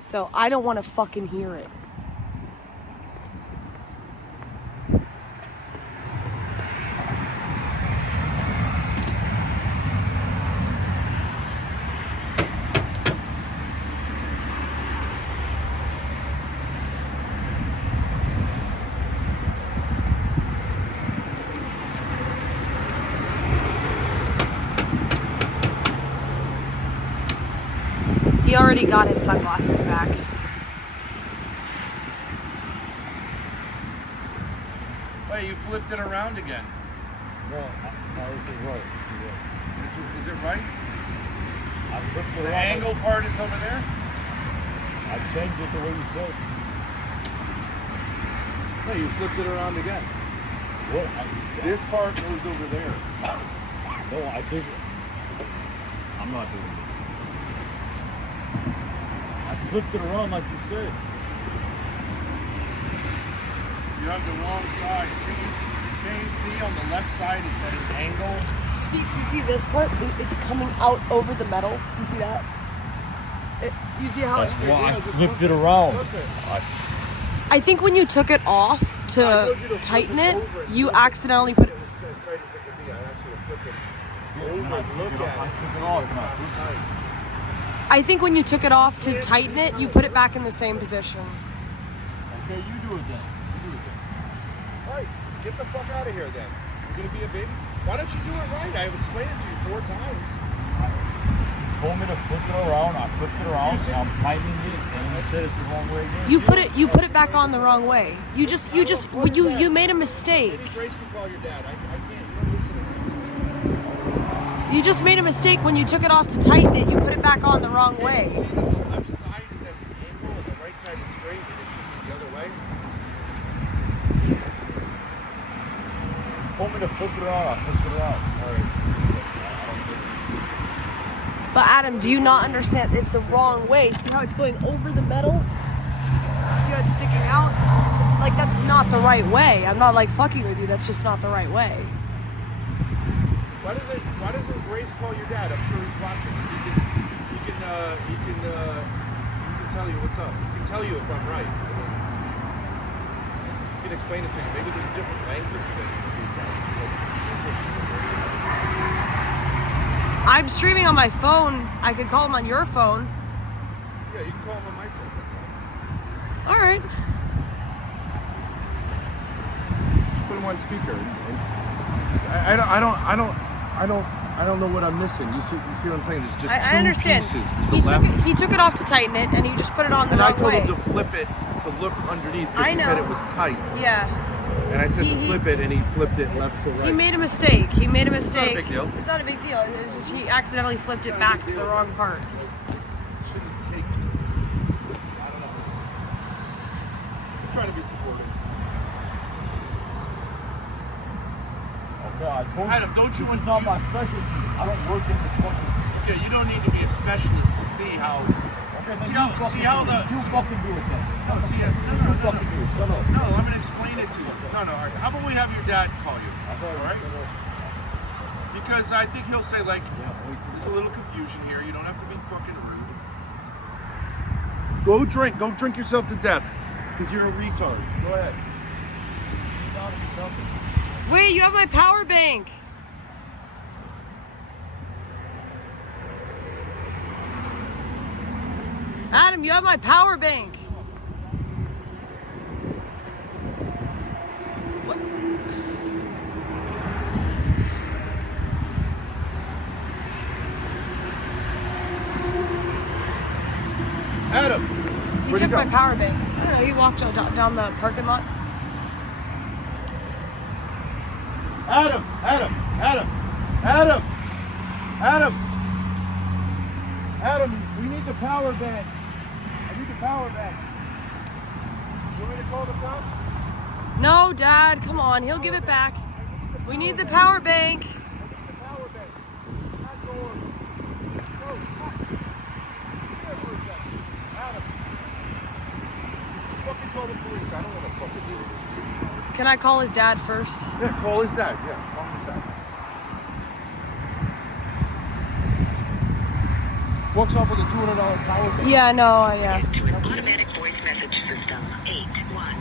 So I don't want to fucking hear it. He already got his sunglasses back. Hey, you flipped it around again. No, this is right. Is it right? I flipped it The around. angle part is over there? I changed it the way you said. No, you flipped it around again. What? This part goes over there. No, I did. I'm not doing this. I flipped it around like you said. You have the wrong side. Can you see on the left side it's at an angle? You see this part? It's coming out over the metal. You see that? You see how That's why I flipped it around. I think when you took it off to tighten it, you accidentally put it. It was as tight as it could be. I asked you to flip it Yeah, over and I and took look it off. at I it. took it off and I flipped it. I think when you took it off to tighten it, you put it back in the same position. Okay, you do it then. Alright, get the fuck out of here then. You're gonna be a baby? Why don't you do it right? I've explained it to you 4 times. You told me to flip it around. I flipped it around. see- I'm tightening it, and you said it's the wrong way again. You put it back on the wrong way. You made a mistake. Maybe Grace can call your dad. I can't. You don't listen to me. You just made a mistake when you took it off to tighten it. You put it back on the wrong Can't way. you see that the left side is at an angle and the right side is straight and it should be the other way? You told me to flip it around. I flipped it around. All right. But Adam, do you not understand? It's the wrong way. See how it's going over the metal? See how it's sticking out? Like, that's not the right way. I'm not like fucking with you. That's just not the right way. Why doesn't Grace call your dad? I'm sure he's watching. He can tell you what's up. He can tell you if I'm right. I mean, he can explain it to you. Maybe there's different language that you speak. I'm streaming on my phone. I could call him on your phone. Yeah, you can call him on my phone. That's fine. All right. Just put him on speaker. I don't know what I'm missing. You see what I'm saying? There's just I two understand. pieces. There's the left. He took it off to tighten it, and he just put it on the And I wrong told way. him to flip it to look underneath I because he said know. it was tight. Yeah. And I said He- to flip it, and he flipped it left to right. He made a mistake. It's not a big deal. It's not a big deal. It's just he accidentally flipped it back to the wrong part. Shouldn't take. I don't know. I'm trying to be supportive. Okay, I told you. Adam, don't you This want- is not my specialty. I don't work in this fucking. Okay, you don't need to be a specialist to see how. Okay, then See you how- fucking see how do it. the- You fucking do it then. No, see it. No, You fucking do it. Shut up. No, I'm gonna explain it to you. No, all right. How about we have your dad call you? I thought you All right? said that. Because I think he'll say like, Yeah, wait till there's a little confusion here. You don't have to be fucking rude. Go drink yourself to death, because you're a retard. Go ahead. sit down and do nothing. Wait, you have my power bank. Adam, you have my power bank. What? Adam, He where'd took go? my power bank. I don't know. He walked down the parking lot. Adam, we need the power bank. I need the power bank. You want me to call the cops? No, Dad. Come on. He'll give it back. We need the power bank. I need the power bank. Not going. No, here for a second. Adam. Fucking call the police. I don't want to fucking deal with this retard. Can I call his dad first? Yeah, call his dad. Yeah, call his dad. Walks off with a $200 power bank. Yeah, no, yeah. To an automatic voice message system. 81.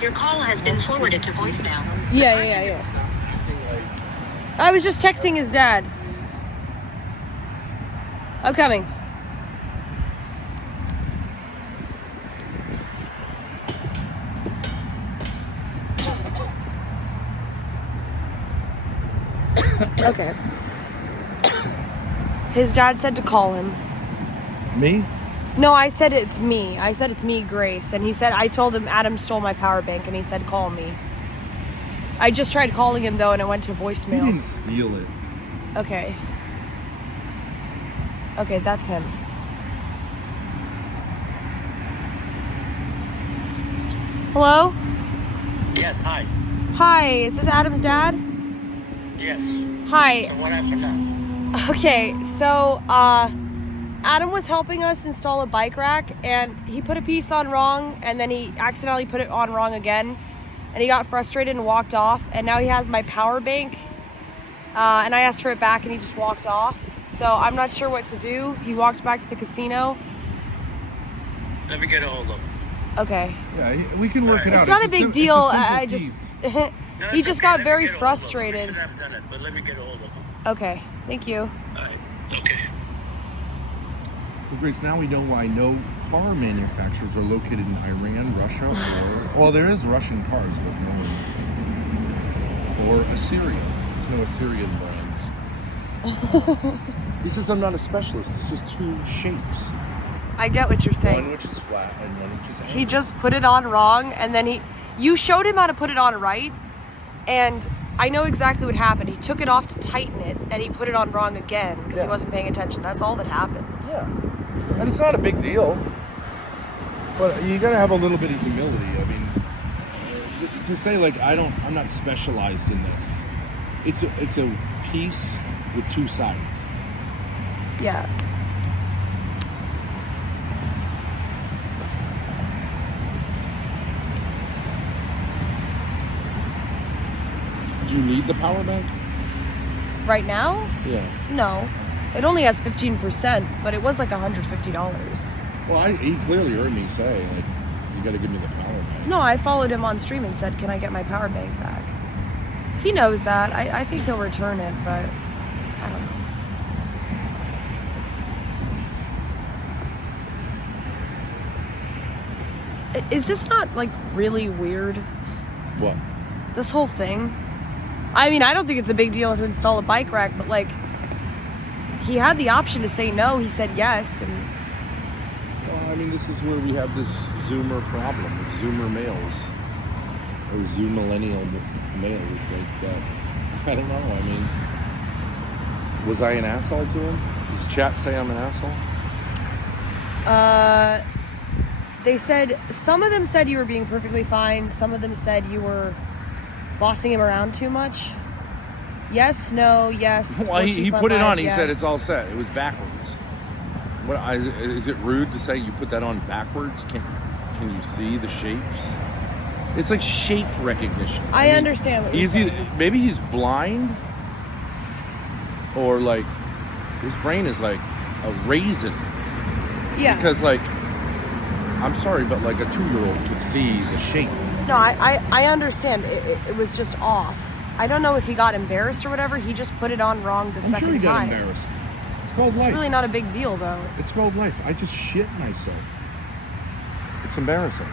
Your call has been forwarded to voicemail. Yeah. I was just texting his dad. I'm coming. Okay. His dad said to call him. Me? No, I said it's me. I said it's me, Grace. And he said, I told him Adam stole my power bank, and he said, call me. I just tried calling him, though, and it went to voicemail. He didn't steal it. Okay. Okay, that's him. Hello? Yes, hi. Hi, is this Adam's dad? Yes. Hi. So what happened now? Okay, so, Adam was helping us install a bike rack, and he put a piece on wrong, and then he accidentally put it on wrong again, and he got frustrated and walked off, and now he has my power bank, and I asked for it back, and he just walked off, so I'm not sure what to do. He walked back to the casino. Let me get a hold of him. Okay. Yeah, we can work it out. It's not a big deal. I just... No, he it's just okay. got Let me very get a hold of him. frustrated. I shouldn't have done it, but let me get a hold of him. Okay, thank you. All right. Okay. Well, Grace, now we know why no car manufacturers are located in Iran, Russia, or... Well, there is Russian cars, but no... Or Assyria. There's no Assyrian brands. He says I'm not a specialist. It's just two shapes. I get what you're saying. One which is flat and one which is angled. He just put it on wrong, and then you showed him how to put it on right, and I know exactly what happened. He took it off to tighten it, and he put it on wrong again because he wasn't paying attention. That's all that happened. Yeah. And it's not a big deal. But you gotta have a little bit of humility. I mean, to say like I'm not specialized in this. It's a piece with two sides. Yeah. Do you need the power bank? Right now? Yeah. No. It only has 15%, but it was like $150. Well, he clearly heard me say, like, you gotta give me the power bank. No, I followed him on stream and said, can I get my power bank back? He knows that. I think he'll return it, but I don't know. Is this not, like, really weird? What? This whole thing? I mean, I don't think it's a big deal to install a bike rack, but, like, he had the option to say no. He said yes, and... Well, I mean, this is where we have this Zoomer problem, with Zoomer males. Or Zoom millennial males, like that. I don't know, I mean... Was I an asshole to him? Does chat say I'm an asshole? They said, some of them said you were being perfectly fine. Some of them said you were bossing him around too much. Yes, no, yes. Well, he put it on. He said yes. it's all set. It was backwards. Is it rude to say you put that on backwards? Can you see the shapes? It's like shape recognition. I mean, understand what you're saying. Maybe he's blind, or like his brain is like a raisin. Yeah. Because like, I'm sorry, but like a 2-year-old could see the shape. No, I understand. It was just off. I don't know if he got embarrassed or whatever. He just put it on wrong the second sure he got time. embarrassed. It's called life. It's really not a big deal, though. It's called life. I just shit myself. It's embarrassing.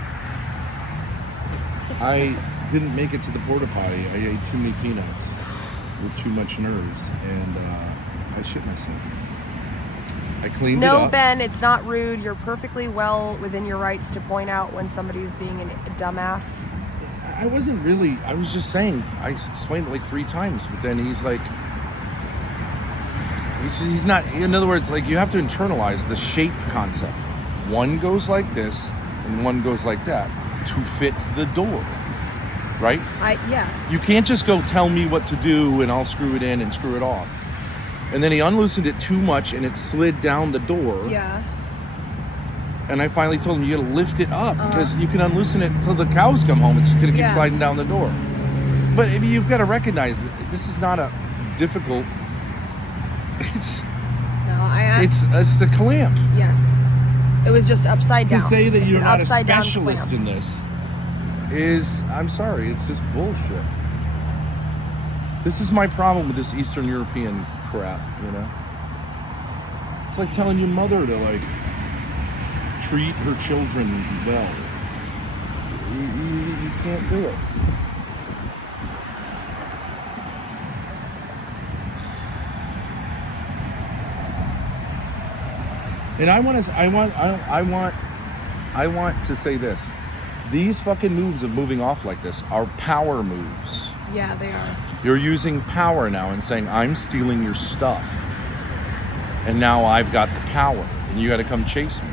I didn't make it to the porta potty. I ate too many peanuts with too much nerves, and I shit myself. I cleaned it up. No, Ben, it's not rude. You're perfectly well within your rights to point out when somebody's being a dumbass. I wasn't really. I was just saying. I explained it like 3 times, but then he's like, he's not. In other words, like you have to internalize the shape concept. One goes like this, and one goes like that to fit the door, right? Yeah. You can't just go tell me what to do and I'll screw it in and screw it off. And then he unloosened it too much and it slid down the door. Yeah. And I finally told him, you gotta lift it up because you can unloosen it until the cows come home. It's gonna keep sliding down the door. But I mean, you've got to recognize that this is not a difficult. It's a clamp. Yes. It was just upside down. To say that you're not a upside-down specialist clamp. in this is, I'm sorry, it's just bullshit. This is my problem with this Eastern European crap, you know? It's like telling your mother to, like, treat her children well. You can't do it. And I want to say this. These fucking moves of moving off like this are power moves. Yeah, they are. You're using power now and saying, I'm stealing your stuff. And now I've got the power. And you got to come chase me.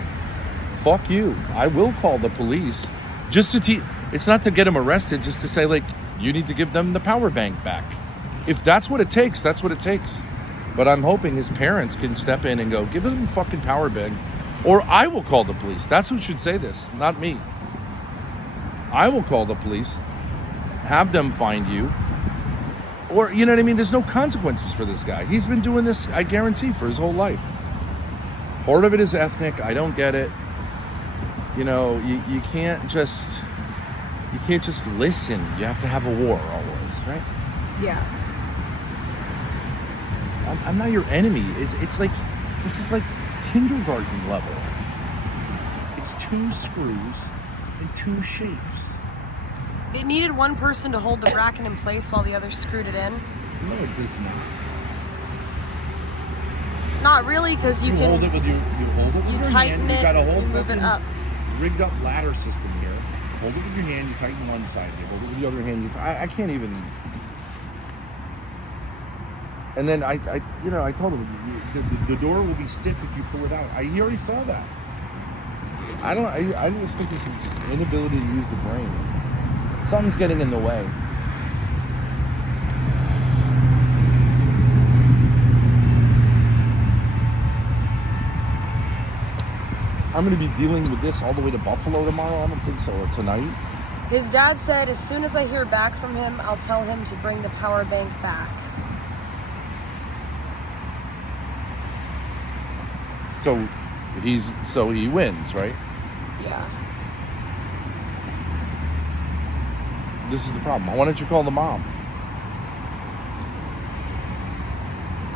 Fuck you. I will call the police. Just to teach. It's not to get them arrested. Just to say, like, you need to give them the power bank back. If that's what it takes, that's what it takes. But I'm hoping his parents can step in and go, give him the fucking power bank. Or I will call the police. That's who should say this, not me. I will call the police. Have them find you. Or, you know what I mean? There's no consequences for this guy. He's been doing this, I guarantee, for his whole life. Part of it is ethnic. I don't get it. You know, you can't just listen. You have to have a war always, right? Yeah. I'm not your enemy. It's like, this is like kindergarten level. It's 2 screws and 2 shapes. It needed one person to hold the bracket in place while the other screwed it in. No, it does not. Not really, because you can hold it with your, you hold it with your tighten hand. it, You got a whole you move it fucking up. rigged up ladder system here. Hold it with your hand. You tighten one side. You hold it with the other hand. I can't even. And then I told him the door will be stiff if you pull it out. He already saw that. I just think this is just inability to use the brain. Something's getting in the way. I'm going to be dealing with this all the way to Buffalo tomorrow. I don't think so. Or tonight. His dad said, as soon as I hear back from him, I'll tell him to bring the power bank back. So he wins, right? Yeah. This is the problem. Why don't you call the mom?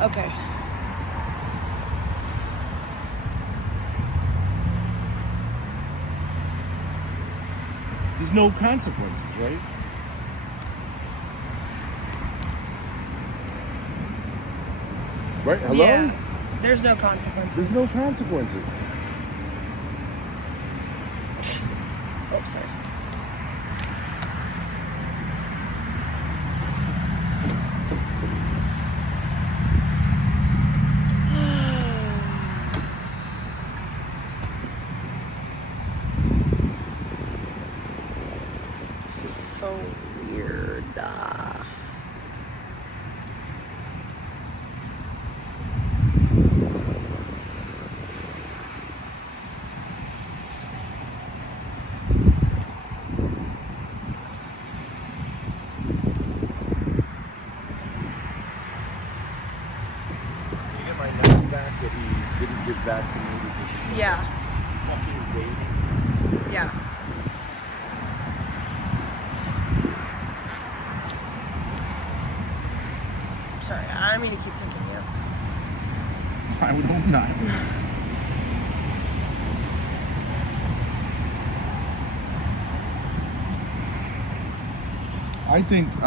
Okay. There's no consequences, right? Right? Hello? Yeah. There's no consequences. There's no consequences. Oh, sorry. This is so weird. Back that he didn't give back to me because he's Yeah. fucking waiting. Yeah. Sorry, I don't mean to keep kicking you. I would hope not. I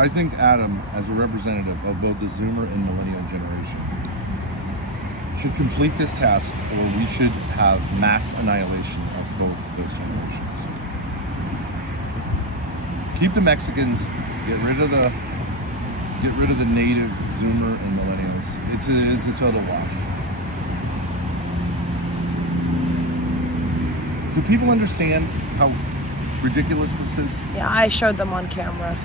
think Adam, as a representative of both the Zoomer and Millennial generation, should complete this task, or we should have mass annihilation of both of those generations. Keep the Mexicans, get rid of the native Zoomer and Millennials. It's a total wash. Do people understand how ridiculous this is? Yeah, I showed them on camera.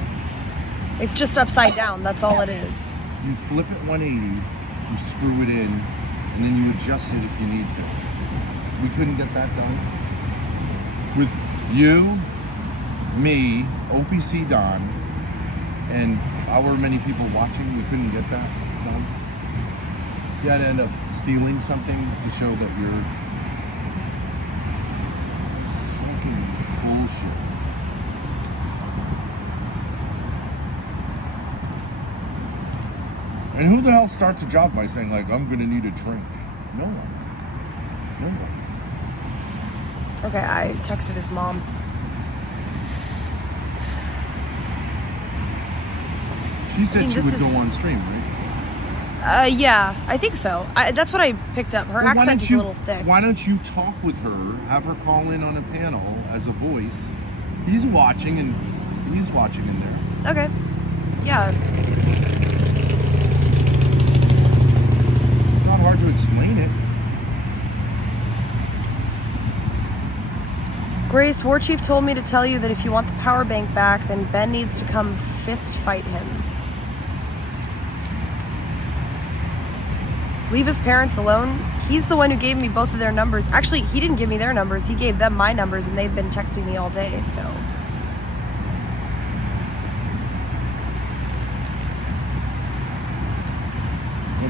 It's just upside down, that's all it is. You flip it 180, you screw it in, and then you adjust it if you need to. We couldn't get that done. With you, me, OPC Don, and however many people watching, we couldn't get that done. You had to end up stealing something to show that you're fucking bullshit. And who the hell starts a job by saying, like, I'm going to need a drink? No one. No one. Okay, I texted his mom. She said she would go on stream, right? Yeah, I think so. That's what I picked up. Her Well, accent is a little thick. Why don't you talk with her, have her call in on a panel as a voice? He's watching in there. Okay. Yeah. It's not hard to explain it. Grace, War Chief told me to tell you that if you want the power bank back, then Ben needs to come fist fight him. Leave his parents alone. He's the one who gave me both of their numbers. Actually, he didn't give me their numbers. He gave them my numbers, and they've been texting me all day, so.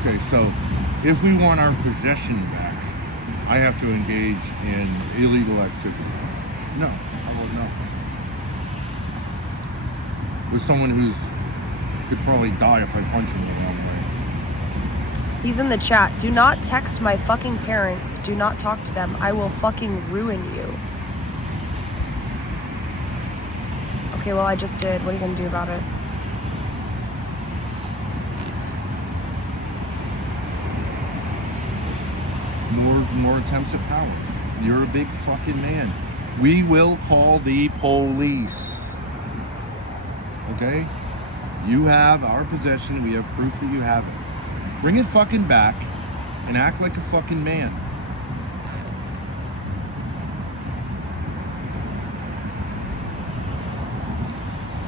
Okay, so if we want our possession back, I have to engage in illegal activity. No, I will not. With someone who's could probably die if I punch him the wrong way. He's in the chat. Do not text my fucking parents. Do not talk to them. I will fucking ruin you. Okay, well, I just did. What are you gonna do about it? More attempts at power. You're a big fucking man. We will call the police. Okay? You have our possession. We have proof that you have it. Bring it fucking back and act like a fucking man.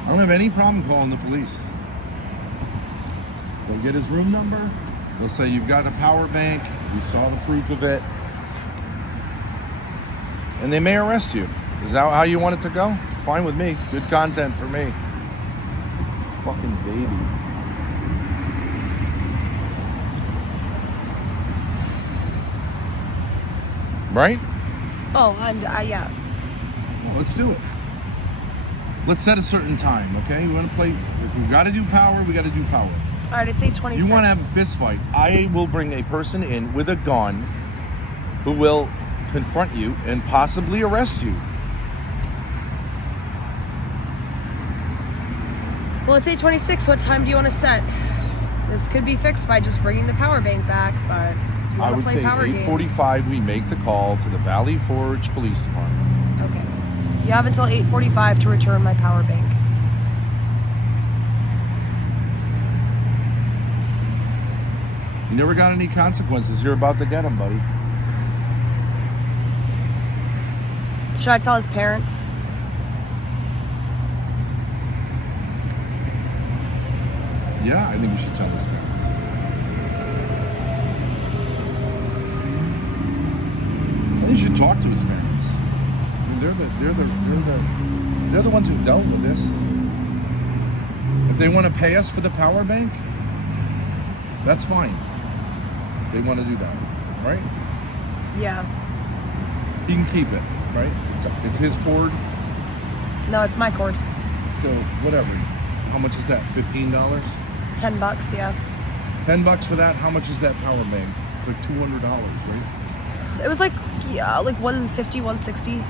I don't have any problem calling the police. They'll get his room number. They'll say, you've got a power bank. We saw the proof of it. And they may arrest you. Is that how you want it to go? It's fine with me. Good content for me. Fucking baby. Right? Oh, and yeah. Well, let's do it. Let's set a certain time, okay? We want to play. If we've got to do power, we got to do power. All right, it's 8:26. You want to have a fist fight? I will bring a person in with a gun who will confront you and possibly arrest you. Well, it's 8:26. What time do you want to set? This could be fixed by just bringing the power bank back, but you I want to would play say power games. 8:45. We make the call to the Valley Forge Police Department. Okay. You have until 8:45 to return my power bank. You never got any consequences. You're about to get them, buddy. Should I tell his parents? Yeah, I think you should tell his parents. I think you should talk to his parents. I mean, they're the ones who dealt with this. If they want to pay us for the power bank, that's fine. They want to do that, right? Yeah. He can keep it, right? It's his cord. No, it's my cord. So whatever. How much is that? $15? $10, yeah. $10 for that. How much is that power bank? It's like $200, right? It was like, yeah, like $150, $160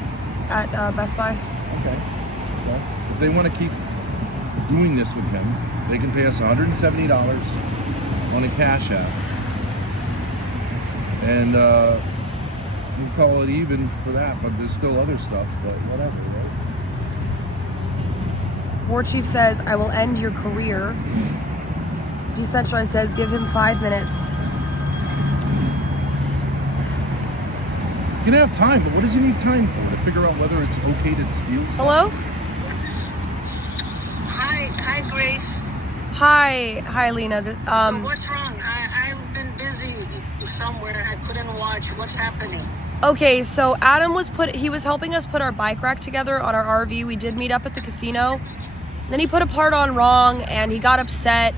at Best Buy. Okay. Well, if they want to keep doing this with him, they can pay us $170 on a Cash App. And we'll call it even for that, but there's still other stuff, but whatever, right? War Chief says, I will end your career. Decentralized says, give him 5 minutes. You can have time, but what does he need time for? To figure out whether it's okay to steal stuff? Hello? Hi, Grace. Hi, Lena. So what's wrong? I've been busy somewhere. I couldn't watch. What's happening? Okay, so Adam was helping us put our bike rack together on our RV. We did meet up at the casino. Then he put a part on wrong and he got upset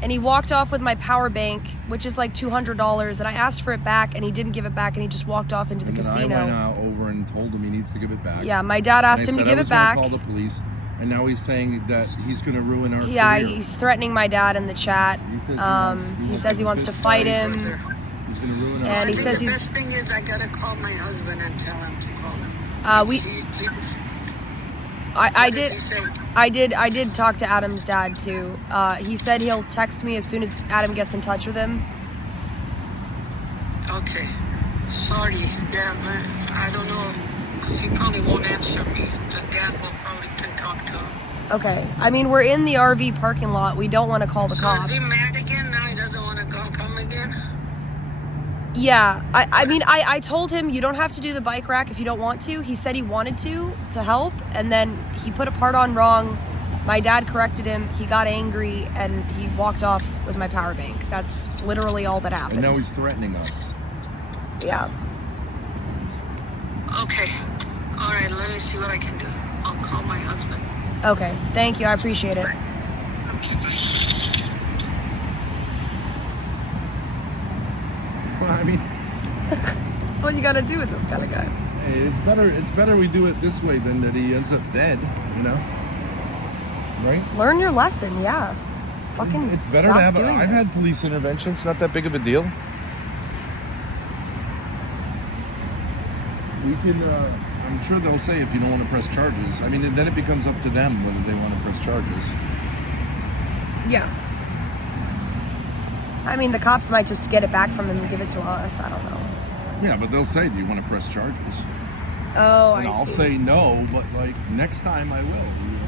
and he walked off with my power bank, which is like $200. And I asked for it back and he didn't give it back and he just walked off into the casino. I went over and told him he needs to give it back. Yeah, my dad asked him to give it back. I call the police. And now he's saying that he's going to ruin our Yeah, career. he's threatening my dad in the chat. He says he wants to fight him. He's going to ruin our And he career. says the he's... best thing is I gotta call my husband and tell him to call him. I What did he say? I did talk to Adam's dad too. He said he'll text me as soon as Adam gets in touch with him. Okay. Sorry, Dad. I don't know. Because he probably won't answer me. The dad will probably can talk to him. Okay. I mean, we're in the RV parking lot. We don't want to call the cops. So is he mad again now? He doesn't want to come again? Yeah. I told him you don't have to do the bike rack if you don't want to. He said he wanted to help, and then he put a part on wrong. My dad corrected him. He got angry, and he walked off with my power bank. That's literally all that happened. And now he's threatening us. Yeah. Okay. All right, let me see what I can do. I'll call my husband. Okay. Thank you. I appreciate it. Okay, bye. Well, I mean, That's what you got to do with this kind of guy. hey, it's better we do it this way than that he ends up dead, you know? Right? Learn your lesson. Yeah. Fucking It's better stop to have doing I've had this. police intervention. It's not that big of a deal. We can, I'm sure they'll say if you don't want to press charges. I mean, then it becomes up to them whether they want to press charges. Yeah. I mean, the cops might just get it back from him and give it to us. I don't know. Yeah, but they'll say, do you want to press charges? Oh, And I I'll see. say no, but like next time I will. You know?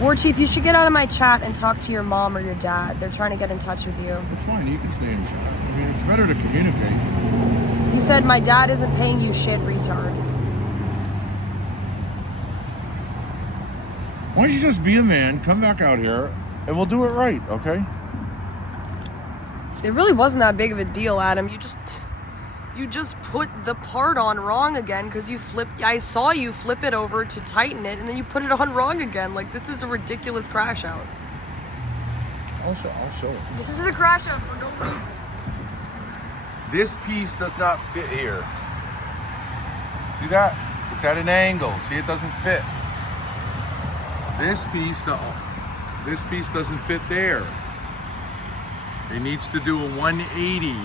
War Chief, you should get out of my chat and talk to your mom or your dad. They're trying to get in touch with you. It's fine. You can stay in chat. I mean, it's better to communicate. He said, my dad isn't paying you shit, retard. Why don't you just be a man, come back out here, and we'll do it right, okay? It really wasn't that big of a deal, Adam. You just put the part on wrong again because I saw you flip it over to tighten it, and then you put it on wrong again. Like, this is a ridiculous crash out. I'll show it. This is a crash out for no reason. This piece does not fit here. See that? It's at an angle. See, it doesn't fit. This piece doesn't fit there. It needs to do a 180.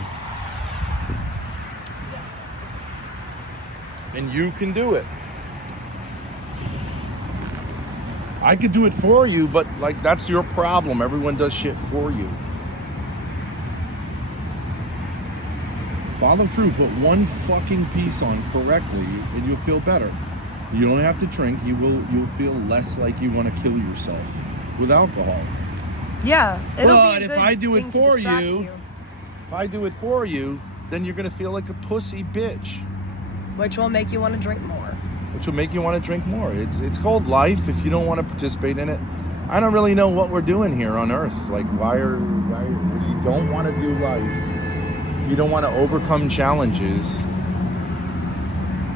And you can do it. I could do it for you, but like that's your problem. Everyone does shit for you. Follow through, put one fucking piece on correctly and you'll feel better. You don't have to drink, you'll feel less like you want to kill yourself with alcohol. Yeah, it'll But be a if good I do it thing to for distract you, if I do it for you, then you're gonna feel like a pussy bitch. which will make you want to drink more. Which will make you want to drink more. It's called life. If you don't want to participate in it, I don't really know what we're doing here on Earth. Like, why if you don't want to do life, if you don't want to overcome challenges,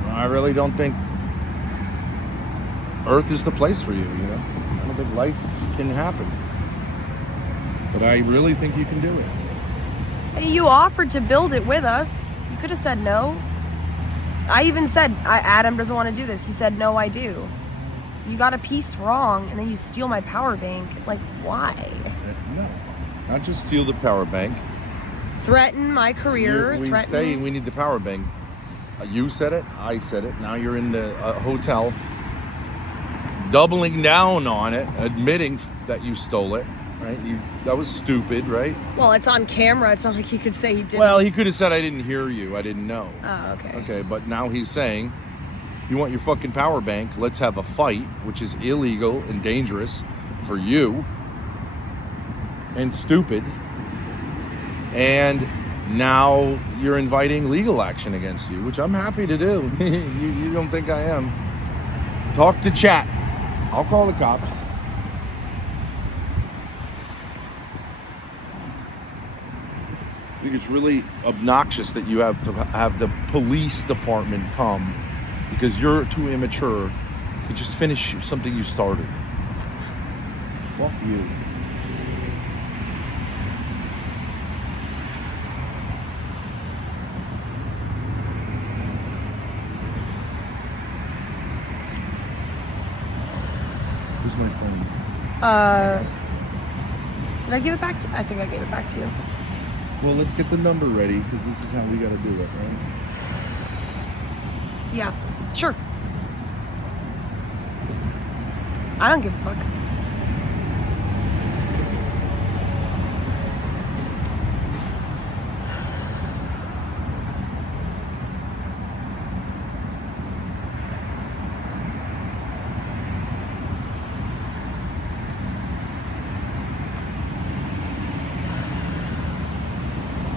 I really don't think Earth is the place for you. You know, I don't think life can happen. But I really think you can do it. Hey, you offered to build it with us. You could have said no. I even said, Adam doesn't want to do this. You said, no, I do. You got a piece wrong, and then you steal my power bank. Like, why? No, not just steal the power bank. Threaten my career. We threaten. say we need the power bank. You said it. I said it. Now you're in the hotel, doubling down on it, admitting that you stole it. Right? That was stupid, right? Well, it's on camera. It's not like he could say he didn't. Well, he could have said, I didn't hear you. I didn't know. Oh, okay. Okay, but now he's saying, you want your fucking power bank, let's have a fight, which is illegal and dangerous for you and stupid. And now you're inviting legal action against you, which I'm happy to do. You don't think I am. Talk to chat. I'll call the cops. I think it's really obnoxious that you have to have the police department come because you're too immature to just finish something you started. Fuck you. phone? Did I give it back to? I think I gave it back to you. Well, let's get the number ready because this is how we got to do it, right? Yeah, sure. I don't give a fuck.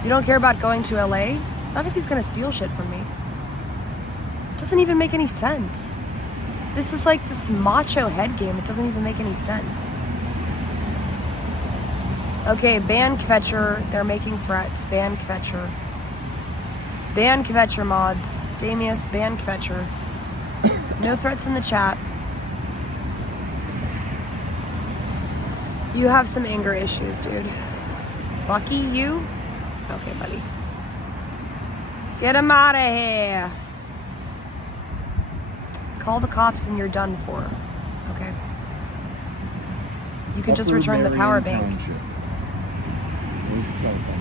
You don't care about going to LA? Not if he's gonna steal shit from me. Doesn't even make any sense. This is like this macho head game. It doesn't even make any sense. Okay, ban Kvetcher. They're making threats. Ban Kvetcher. Ban Kvetcher mods. Damius, ban Kvetcher. No threats in the chat. You have some anger issues, dude. Fucky you? Okay, buddy. Get him out of here. Call the cops and you're done for. Okay. You could just return the power bank. Township. Where's the telephone?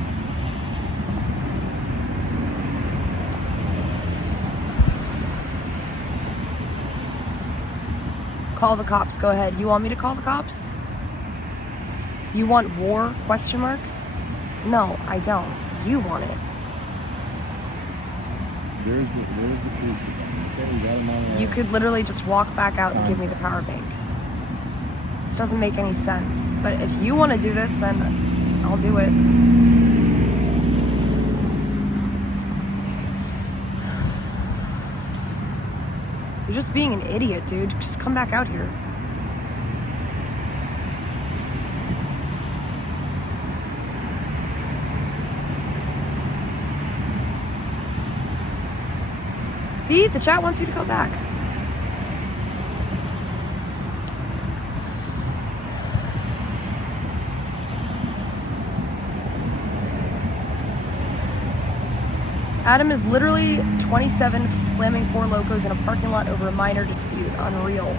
Call the cops. Go ahead. You want me to call the cops? You want war? Question mark? No, I don't. You want it. There's the police. Okay, we got him on the You could literally just walk back out and give me the power bank. This doesn't make any sense. But if you want to do this, then I'll do it. You're just being an idiot, dude. Just come back out here. See, the chat wants you to go back. Adam is literally 27 slamming 4 locos in a parking lot over a minor dispute. Unreal.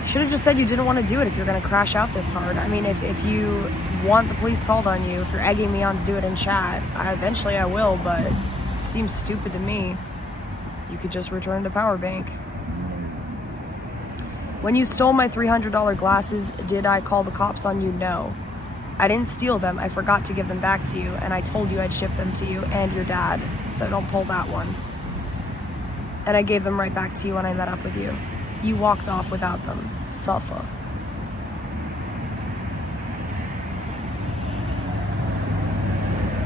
You should have just said you didn't want to do it if you're going to crash out this hard. I mean, if you want the police called on you, if you're egging me on to do it in chat, eventually I will, but it seems stupid to me. You could just return the power bank. When you stole my $300 glasses, did I call the cops on you? No. I didn't steal them. I forgot to give them back to you, and I told you I'd ship them to you and your dad, so don't pull that one. And I gave them right back to you when I met up with you. You walked off without them. Suffer.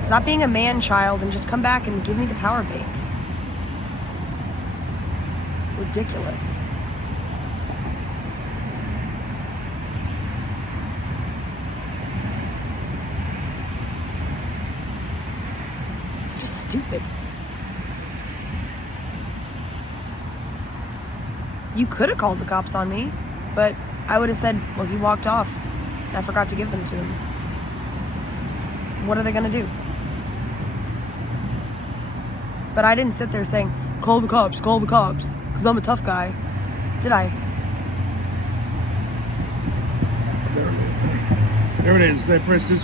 Stop being a man-child and just come back and give me the power bank. Ridiculous. Stupid. You could have called the cops on me, but I would have said, well, he walked off and I forgot to give them to him. What are they gonna do? But I didn't sit there saying, call the cops, because I'm a tough guy. Did I? There it is. They press this